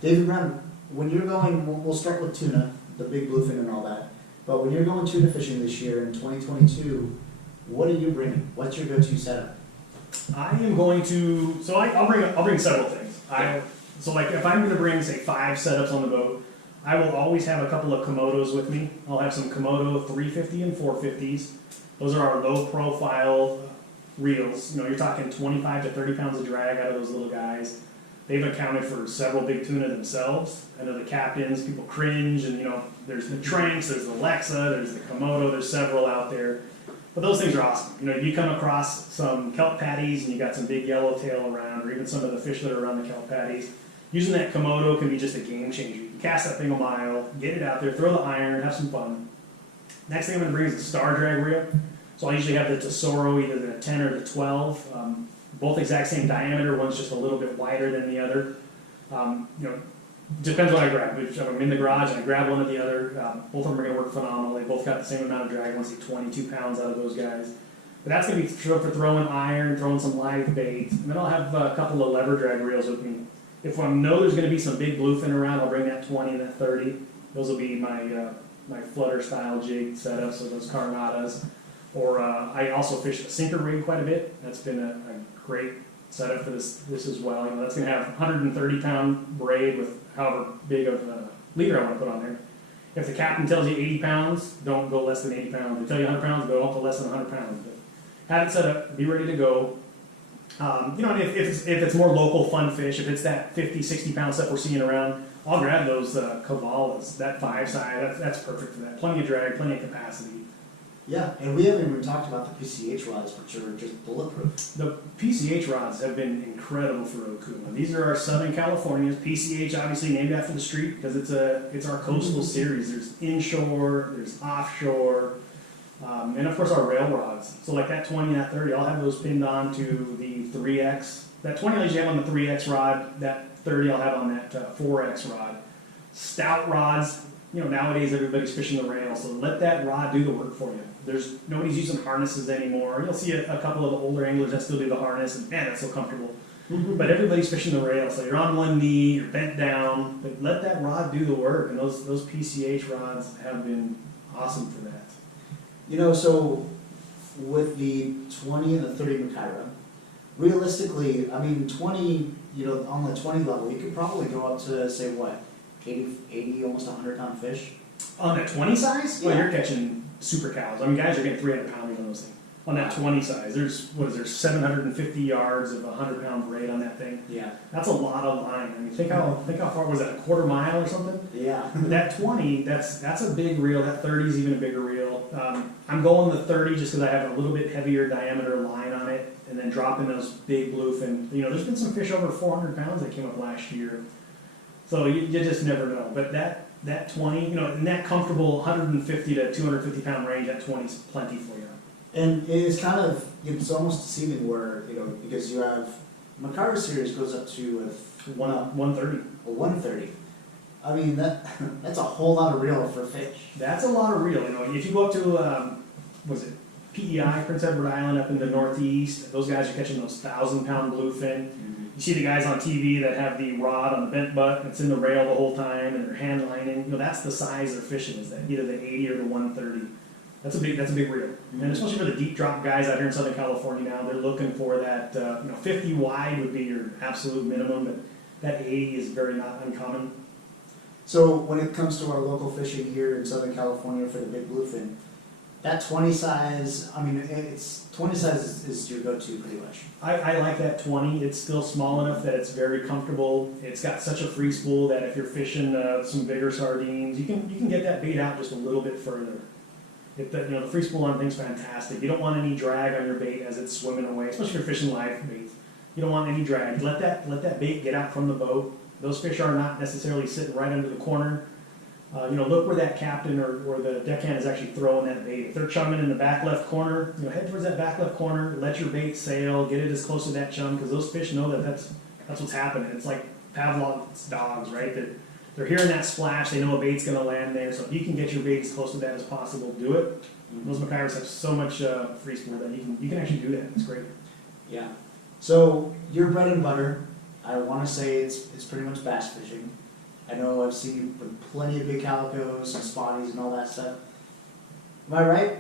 Davey Brown, when you're going, we'll start with tuna, the big bluefin and all that. But when you're going tuna fishing this year in 2022, what are you bringing? What's your go-to setup? I am going to, so I'll bring several things. So like if I'm going to bring, say, 5 setups on the boat, I will always have a couple of Komodos with me. I'll have some Komodo 350 and 450s. Those are our low profile reels. You know, you're talking 25 to 30 pounds of drag out of those little guys. They've accounted for several big tuna themselves. I know the captains, people cringe, and you know, there's the Tranks, there's the Lexa, there's the Komodo, there's several out there. But those things are awesome. You know, you come across some kelp patties and you got some big yellowtail around, or even some of the fish that are around the kelp patties. Using that Komodo can be just a game changer. You can cast that thing a mile, get it out there, throw the iron, have some fun. Next thing I'm going to bring is the star drag reel. So I usually have the Tesoro, either the 10 or the 12. Both exact same diameter, one's just a little bit wider than the other. You know, depends what I grab. If I'm in the garage and I grab one or the other, both of them are going to work phenomenal. They both got the same amount of drag. I want to see 22 pounds out of those guys. But that's going to be for throwing iron, throwing some live bait. And then I'll have a couple of lever drag reels with me. If I know there's going to be some big bluefin around, I'll bring that 20 and that 30. Those will be my flutter style jig setups, so those carnadas. Or I also fish the sinker rig quite a bit. That's been a great setup for this as well. You know, that's going to have 130 pound braid with however big of a leader I want to put on there. If the captain tells you 80 pounds, don't go less than 80 pounds. If they tell you 100 pounds, go up to less than 100 pounds. But have it set up, be ready to go. You know, and if it's more local fun fish, if it's that 50, 60 pound stuff we're seeing around, I'll grab those Cavalas, that 5 size. That's perfect for that. Plenty of drag, plenty of capacity. Yeah, and we haven't even talked about the PCH rods, which are just bulletproof. The PCH rods have been incredible for Okuma. These are our Southern Californias. PCH obviously named after the street because it's our coastal series. There's inshore, there's offshore, and of course our rail rods. So like that 20 and that 30, I'll have those pinned on to the 3X. That 20 I'll usually have on the 3X rod. That 30 I'll have on that 4X rod. Stout rods. You know, nowadays everybody's fishing the rail, so let that rod do the work for you. Nobody's using harnesses anymore. You'll see a couple of the older anglers that still do the harness, and man, that's so comfortable. But everybody's fishing the rail, so you're on one knee, you're bent down, but let that rod do the work, and those PCH rods have been awesome for that. You know, so with the 20 and the 30 Kyra, realistically, I mean, 20, you know, on the 20 level, you could probably go up to, say, what, 80 almost 100 pound fish? On that 20 size? Yeah. Well, you're catching super cows. I mean, guys are getting 300 pounders on those things. On that 20 size, there's 750 yards of 100 pound braid on that thing. Yeah. That's a lot of line. I mean, think how far was that? A quarter mile or something? Yeah. That 20, that's a big reel. That 30 is even a bigger reel. I'm going the 30 just because I have a little bit heavier diameter line on it, and then dropping those big bluefin. You know, there's been some fish over 400 pounds that came up last year. So you just never know. But that 20, you know, in that comfortable 150 to 250 pound range, that 20 is plenty for you. And it's kind of, it's almost deceiving where, you know, because you have, Kyra series goes up to 130. a 130. I mean, that's a whole lot of reel for fish. That's a lot of reel. You know, if you go up to, was it PEI, Prince Edward Island up in the northeast, those guys are catching those 1,000-pound bluefin. You see the guys on TV that have the rod on the bent butt, it's in the rail the whole time, and they're hand lining. You know, that's the size they're fishing, is that either the 80 or the 130. That's a big reel. And especially for the deep drop guys out here in Southern California now, they're looking for that, 50 wide would be your absolute minimum, but that 80 is very not uncommon. So when it comes to our local fishing here in Southern California for the big bluefin, that 20 size, I mean, 20 size is your go-to pretty much. I like that 20. It's still small enough that it's very comfortable. It's got such a free spool that if you're fishing some bigger sardines, you can get that bait out just a little bit further. The free spool on thing's fantastic. You don't want any drag on your bait as it's swimming away, especially if you're fishing live bait. You don't want any drag. Let that bait get out from the boat. Those fish are not necessarily sitting right under the corner. Look where that captain or the deckhand is actually throwing that bait. If they're chumming in the back left corner, head towards that back left corner, let your bait sail, get it as close to that chum, because those fish know that's what's happening. It's like Pavlov's dogs, right? They're hearing that splash, they know a bait's going to land there, so if you can get your bait as close to that as possible, do it. Those Macgyvers have so much free spool that you can actually do that. It's great. Yeah. So your bread and butter, I want to say it's pretty much bass fishing. I know I've seen you with plenty of big calicos and spotties and all that stuff. Am I right?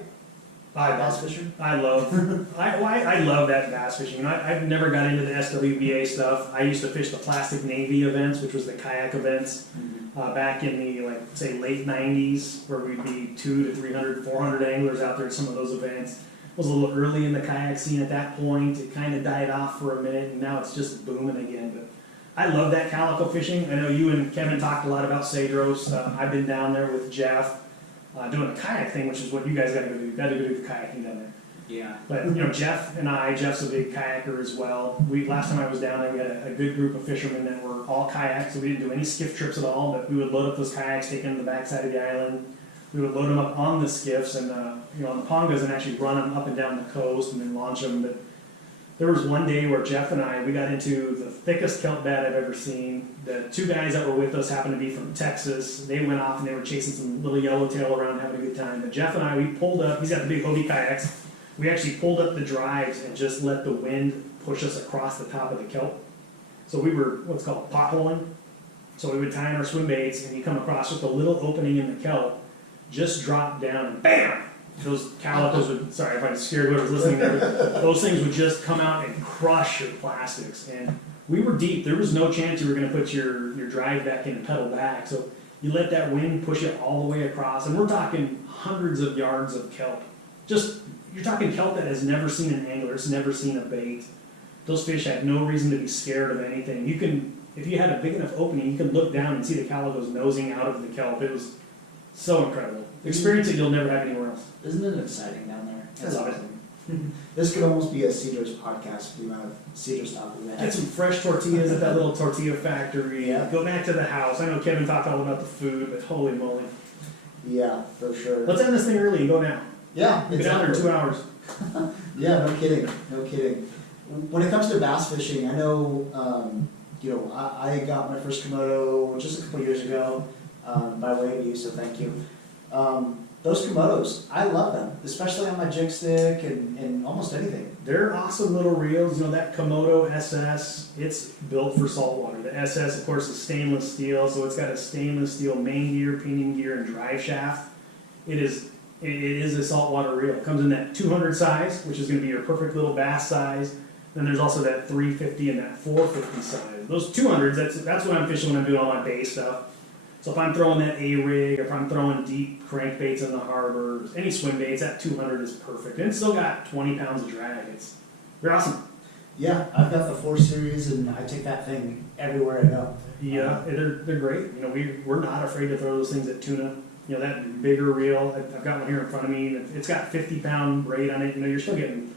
Bass fishing? I love that bass fishing. I've never got into the SWBA stuff. I used to fish the Plastic Navy events, which was the kayak events, back in the, like, say, late 90s, where we'd be 200 to 300, 400 anglers out there at some of those events. It was a little early in the kayak scene at that point. It kind of died off for a minute, and now it's just booming again. But I love that calico fishing. I know you and Kevin talked a lot about Cedros. I've been down there with Jeff. Doing a kayak thing, which is what you guys got to go do. You got to go do the kayaking down there. Yeah. But Jeff's a big kayaker as well. Last time I was down there, we had a good group of fishermen that were all kayaks, so we didn't do any skiff trips at all. But we would load up those kayaks, take them to the backside of the island. We would load them up on the skiffs and on the pongas and actually run them up and down the coast and then launch them. But there was one day where Jeff and we got into the thickest kelp bed I've ever seen. The two guys that were with us happened to be from Texas. They went off and they were chasing some little yellowtail around, having a good time. But Jeff and we pulled up. He's got the big Hobie kayaks. We actually pulled up the drives and just let the wind push us across the top of the kelp. So we were what's called potholing. So we would tie in our swim baits, and you come across with a little opening in the kelp, just drop down, and bam! Those calicos would, sorry if I scared whoever's listening there, but those things would just come out and crush your plastics. And we were deep. There was no chance you were going to put your drive back in and pedal back. So you let that wind push it all the way across. And we're talking hundreds of yards of kelp. You're talking kelp that has never seen an angler, it's never seen a bait. Those fish have no reason to be scared of anything. If you had a big enough opening, you could look down and see the calicos nosing out of the kelp. It was so incredible. Experience that you'll never have anywhere else. Isn't it exciting down there? That's awesome. This could almost be a Cedros podcast with the amount of Cedros talk we've had. Get some fresh tortillas at that little tortilla factory. Yeah. Go back to the house. I know Kevin talked all about the food, but holy moly. Yeah, for sure. Let's end this thing early and go now. Yeah, We've been down there in 2 hours. Yeah, no kidding, no kidding. When it comes to bass fishing, I know, I got my first Komodo just a couple years ago, by way of you, so thank you. Those Komodos, I love them, especially on my jig stick and almost anything. They're awesome little reels. That Komodo SS, it's built for saltwater. The SS, of course, is stainless steel, so it's got a stainless steel main gear, pinion gear, and drive shaft. It is a saltwater reel. It comes in that 200 size, which is going to be your perfect little bass size. Then there's also that 350 and that 450 size. Those 200s, that's what I'm fishing when I'm doing all my bay stuff. So if I'm throwing that A-rig, if I'm throwing deep crankbaits in the harbor, any swim baits, that 200 is perfect. And it's still got 20 pounds of drag. They're awesome. Yeah, I've got the 4 series and I take that thing everywhere I go. Yeah, they're great. We're not afraid to throw those things at tuna. That bigger reel, I've got one here in front of me. It's got 50-pound braid on it. You're still getting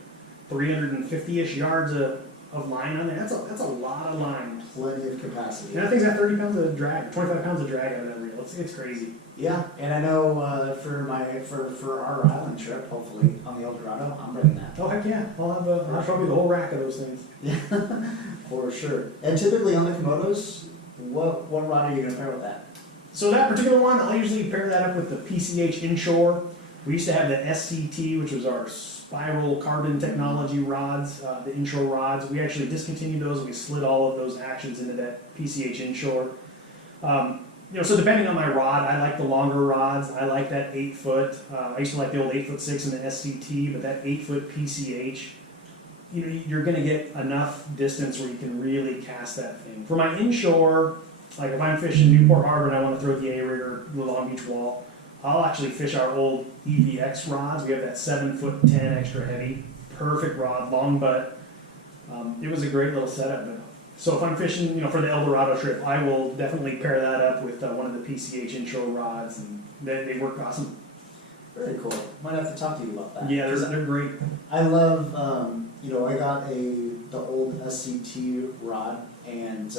350-ish yards of line on there. That's a lot of line. Plenty of capacity. And that thing's got 30 pounds of drag, 25 pounds of drag out of that reel. It's crazy. Yeah, and I know for our island trip, hopefully on the El Dorado, I'm bringing that. Oh heck yeah! I'll have probably the whole rack of those things. Yeah, for sure. And typically on the Komodos, what rod are you gonna pair with that? So that particular one, I'll usually pair that up with the PCH inshore. We used to have the SCT, which was our spiral carbon technology rods, the inshore rods. We actually discontinued those. We slid all of those actions into that PCH inshore. So depending on my rod, I like the longer rods. I like that 8-foot. I used to like the old 8'6" in the SCT, but that 8-foot PCH, you're going to get enough distance where you can really cast that thing. For my inshore, like if I'm fishing Newport Harbor and I want to throw the A-rig or the Long Beach Wall, I'll actually fish our old EVX rods. We have that 7'10" extra heavy, perfect rod, long butt. It was a great little setup. So if I'm fishing, for the El Dorado trip, I will definitely pair that up with one of the PCH intro rods, and they work awesome. Very cool. Might have to talk to you about that. Yeah, they're great. I love, I got the old SCT rod, and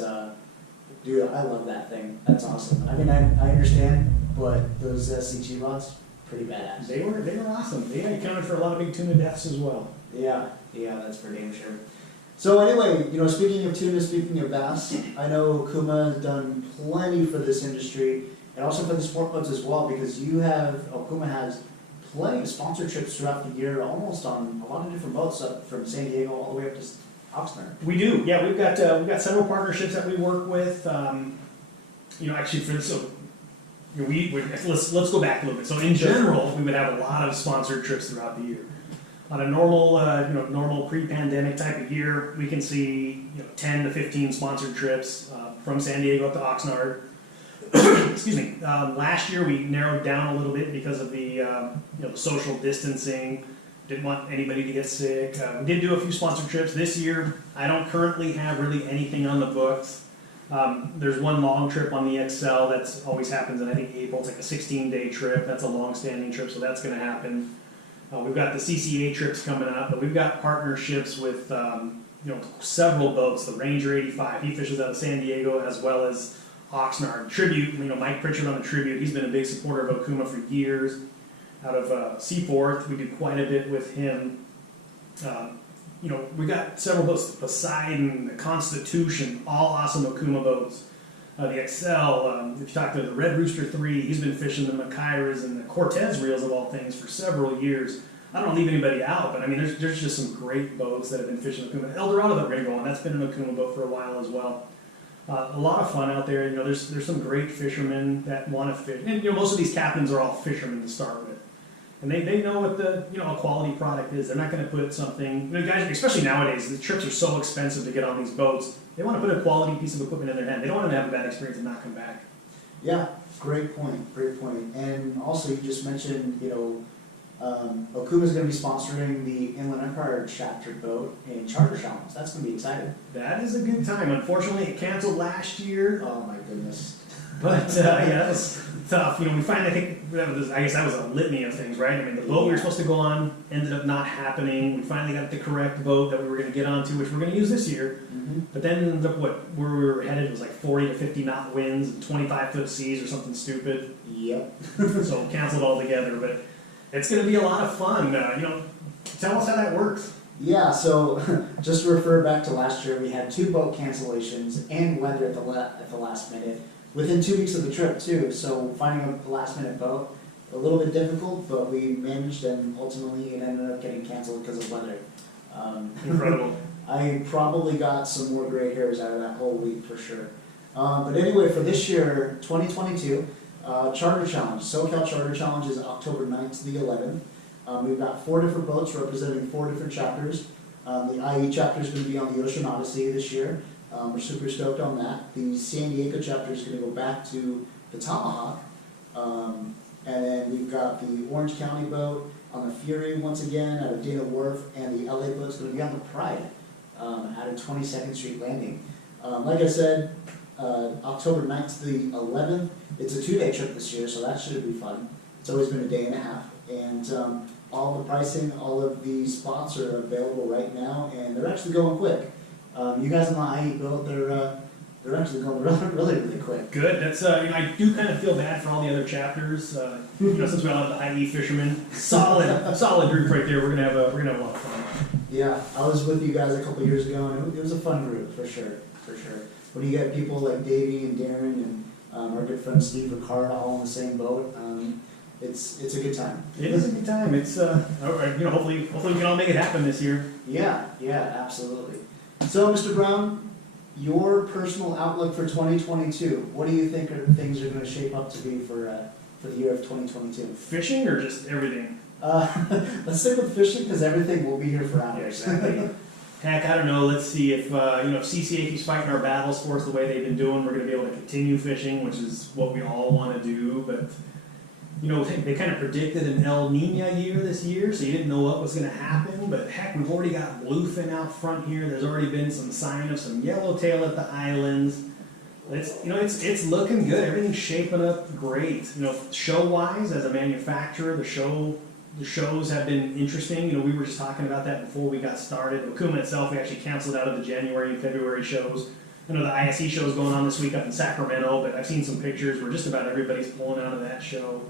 dude, I love that thing. That's awesome. I mean, I understand, but those SCT rods, pretty badass. They were awesome. They accounted for a lot of big tuna deaths as well. Yeah, that's for damn sure. So anyway, speaking of tuna, speaking of bass, I know Okuma has done plenty for this industry, and also for the sport boats as well, because Okuma has plenty of sponsorships throughout the year, almost on a lot of different boats, up from San Diego all the way up to Oxnard. We do, yeah. We've got several partnerships that we work with. Actually, let's go back a little bit. So in general, we would have a lot of sponsored trips throughout the year. On a normal, normal pre-pandemic type of year, we can see 10 to 15 sponsored trips from San Diego up to Oxnard. Excuse me. Last year we narrowed down a little bit because of the the social distancing. Didn't want anybody to get sick. We did do a few sponsored trips this year. I don't currently have really anything on the books. There's one long trip on the XL that's always happens in I think April. It's like a 16-day trip. That's a long-standing trip, so that's going to happen. We've got the CCA trips coming up, but we've got partnerships with several boats. The Ranger 85, he fishes out of San Diego, as well as Oxnard. Tribute, Mike Pritchard on the Tribute, he's been a big supporter of Okuma for years. Out of Seaforth, we do quite a bit with him. We got several boats, the Poseidon, the Constitution, all awesome Okuma boats. The XL, if you talk to the Red Rooster 3, he's been fishing the Kyras and the Cortez reels of all things for several years. I don't leave anybody out, but I mean, there's just some great boats that have been fishing Okuma. Eldorado that we're going to go on, that's been an Okuma boat for a while as well. A lot of fun out there. There's some great fishermen that want to fish. And most of these captains are all fishermen to start with. And they know what the a quality product is. They're not going to put something, guys, especially nowadays, the trips are so expensive to get on these boats. They want to put a quality piece of equipment in their hand. They don't want them to have a bad experience and not come back. Yeah, great point, great point. And also you just mentioned, Okuma is going to be sponsoring the Inland Empire Chapter boat in Charter Challenge. That's going to be exciting. That is a good time. Unfortunately, it canceled last year. Oh my goodness. But that was tough. We finally, I guess that was a litany of things, right? I mean, the boat we were supposed to go on ended up not happening. We finally got the correct boat that we were going to get onto, which we're going to use this year. Mm-hmm. But then where we were headed was like 40 to 50 knot winds and 25-foot seas or something stupid. Yep. So canceled altogether. But it's going to be a lot of fun. Tell us how that works. Yeah, so just to refer back to last year, we had 2 boat cancellations and weather at the last minute. Within 2 weeks of the trip too, so finding a last minute boat, a little bit difficult, but we managed and ultimately it ended up getting canceled because of weather. Incredible. I probably got some more gray hairs out of that whole week for sure. But anyway, for this year, 2022, Charter Challenge, SoCal Charter Challenge is October 9th to the 11th. We've got 4 different boats representing 4 different chapters. The IE chapter is going to be on the Ocean Odyssey this year. We're super stoked on that. The San Diego chapter is going to go back to the Tomahawk. And then we've got the Orange County boat on the Fury once again out of Dana Wharf, and the LA boat's going to be on the Pride out of 22nd Street Landing. Like I said, October 9th to the 11th, it's a 2-day trip this year, so that should be fun. It's always been a day and a half. And all the pricing, all of the spots are available right now, and they're actually going quick. You guys on the IE boat, they're actually going really, really quick. Good. That's I do kind of feel bad for all the other chapters. Since we all have the IE fishermen, solid group right there. We're gonna have a lot of fun. Yeah, I was with you guys a couple years ago, and it was a fun group for sure. When you get people like Davey and Darren and our good friend Steve Ricard all on the same boat, it's a good time. It is a good time. It's hopefully we can all make it happen this year. Yeah, absolutely. So, Mr. Brown, your personal outlook for 2022, what do you think things are going to shape up to be for the year of 2022? Fishing or just everything? Let's stick with fishing because everything will be here for hours. Yeah, exactly. Heck, I don't know. Let's see if if CCA keeps fighting our battles for us the way they've been doing. We're going to be able to continue fishing, which is what we all want to do. But they kind of predicted an El Nino year this year, so you didn't know what was going to happen. But heck, we've already got bluefin out front here. There's already been some sign of some yellowtail at the islands. It's looking good. Everything's shaping up great. Show wise, as a manufacturer, the shows have been interesting. We were just talking about that before we got started. Okuma itself, we actually canceled out of the January and February shows. I know the ISE show is going on this week up in Sacramento, but I've seen some pictures where just about everybody's pulling out of that show.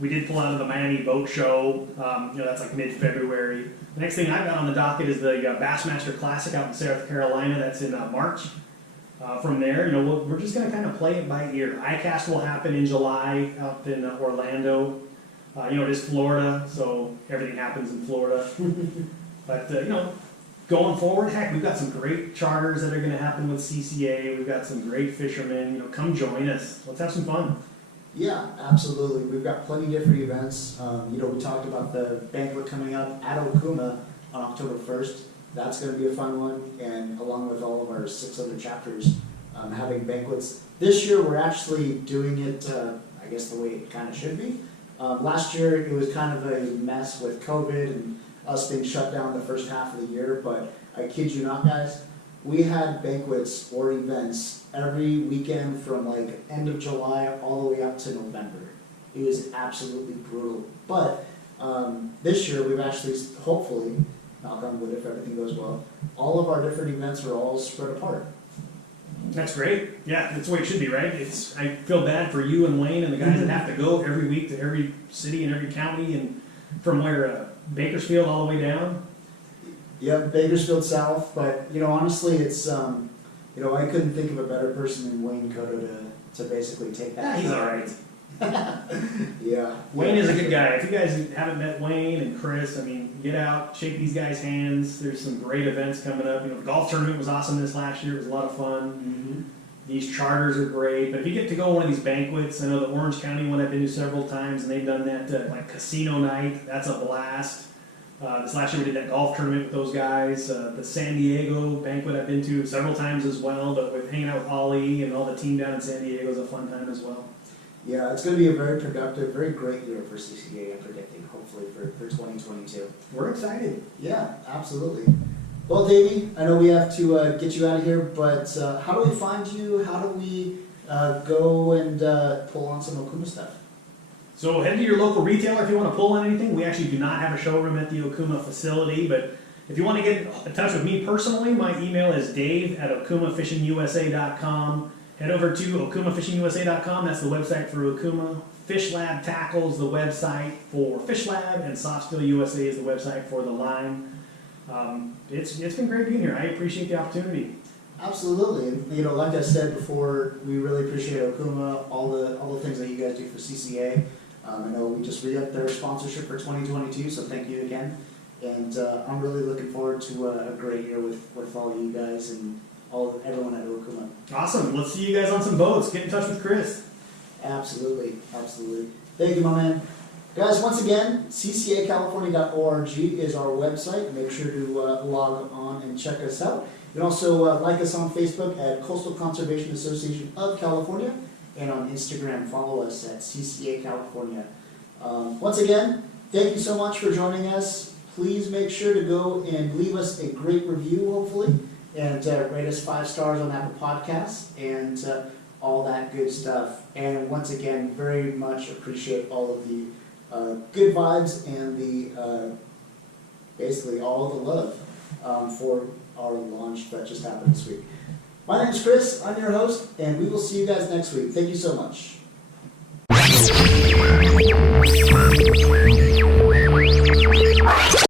We did pull out of the Miami Boat Show. That's like mid-February. The next thing I've got on the docket is the Bassmaster Classic out in South Carolina. That's in March. From there, we're just going to kind of play it by ear. ICAST will happen in July out in Orlando. It is Florida, so everything happens in Florida. But, going forward, heck, we've got some great charters that are going to happen with CCA. We've got some great fishermen. Come join us. Let's have some fun. Yeah, absolutely. We've got plenty of different events. We talked about the banquet coming up at Okuma on October 1st. That's going to be a fun one, and along with all of our 6 other chapters having banquets. This year we're actually doing it, I guess, the way it kind of should be. Last year it was kind of a mess with COVID and us being shut down the first half of the year, but I kid you not, guys, we had banquets or events every weekend from like end of July all the way up to November. It was absolutely brutal. But this year we've actually, hopefully, knock on wood if everything goes well, all of our different events are all spread apart. That's great. Yeah, that's the way it should be, right? I feel bad for you and Wayne and the guys that have to go every week to every city and every county, and from where Bakersfield all the way down. Yep, Bakersfield South, but honestly, it's I couldn't think of a better person than Wayne Cotto to basically take that. Yeah, he's all right. Yeah. Wayne is a good guy. If you guys haven't met Wayne and Chris, I mean, get out, shake these guys' hands. There's some great events coming up. The golf tournament was awesome this last year. It was a lot of fun. Mm-hmm. These charters are great. But if you get to go to one of these banquets, I know the Orange County one I've been to several times, and they've done that like casino night. That's a blast. This last year we did that golf tournament with those guys. The San Diego banquet I've been to several times as well, but with hanging out with Ollie and all the team down in San Diego is a fun time as well. Yeah, it's going to be a very productive, very great year for CCA, I'm predicting, hopefully, for 2022. We're excited. Yeah, absolutely. Well, Davey, I know we have to get you out of here, but how do we find you? How do we go and pull on some Okuma stuff? So head to your local retailer if you want to pull on anything. We actually do not have a showroom at the Okuma facility, but if you want to get in touch with me personally, my email is dave@okumafishingusa.com. Head over to okumafishingusa.com. That's the website for Okuma. Fish Lab Tackle is the website for Fish Lab, and Softsteel USA is the website for the line. It's been great being here. I appreciate the opportunity. Absolutely, and like I said before, we really appreciate Okuma, all the things that you guys do for CCA. I know we just re-upped their sponsorship for 2022, so thank you again. And I'm really looking forward to a great year with all of you guys and everyone at Okuma. Awesome. Let's see you guys on some boats. Get in touch with Chris. Absolutely, absolutely. Thank you, my man. Guys, once again, ccacalifornia.org is our website. Make sure to log on and check us out. You can also like us on Facebook at Coastal Conservation Association of California, and on Instagram, follow us at CCA California. Once again, thank you so much for joining us. Please make sure to go and leave us a great review, hopefully, and rate us 5 stars on Apple Podcasts and all that good stuff. And once again, very much appreciate all of the good vibes and the basically all the love for our launch that just happened this week. My name's Chris, I'm your host, and we will see you guys next week. Thank you so much.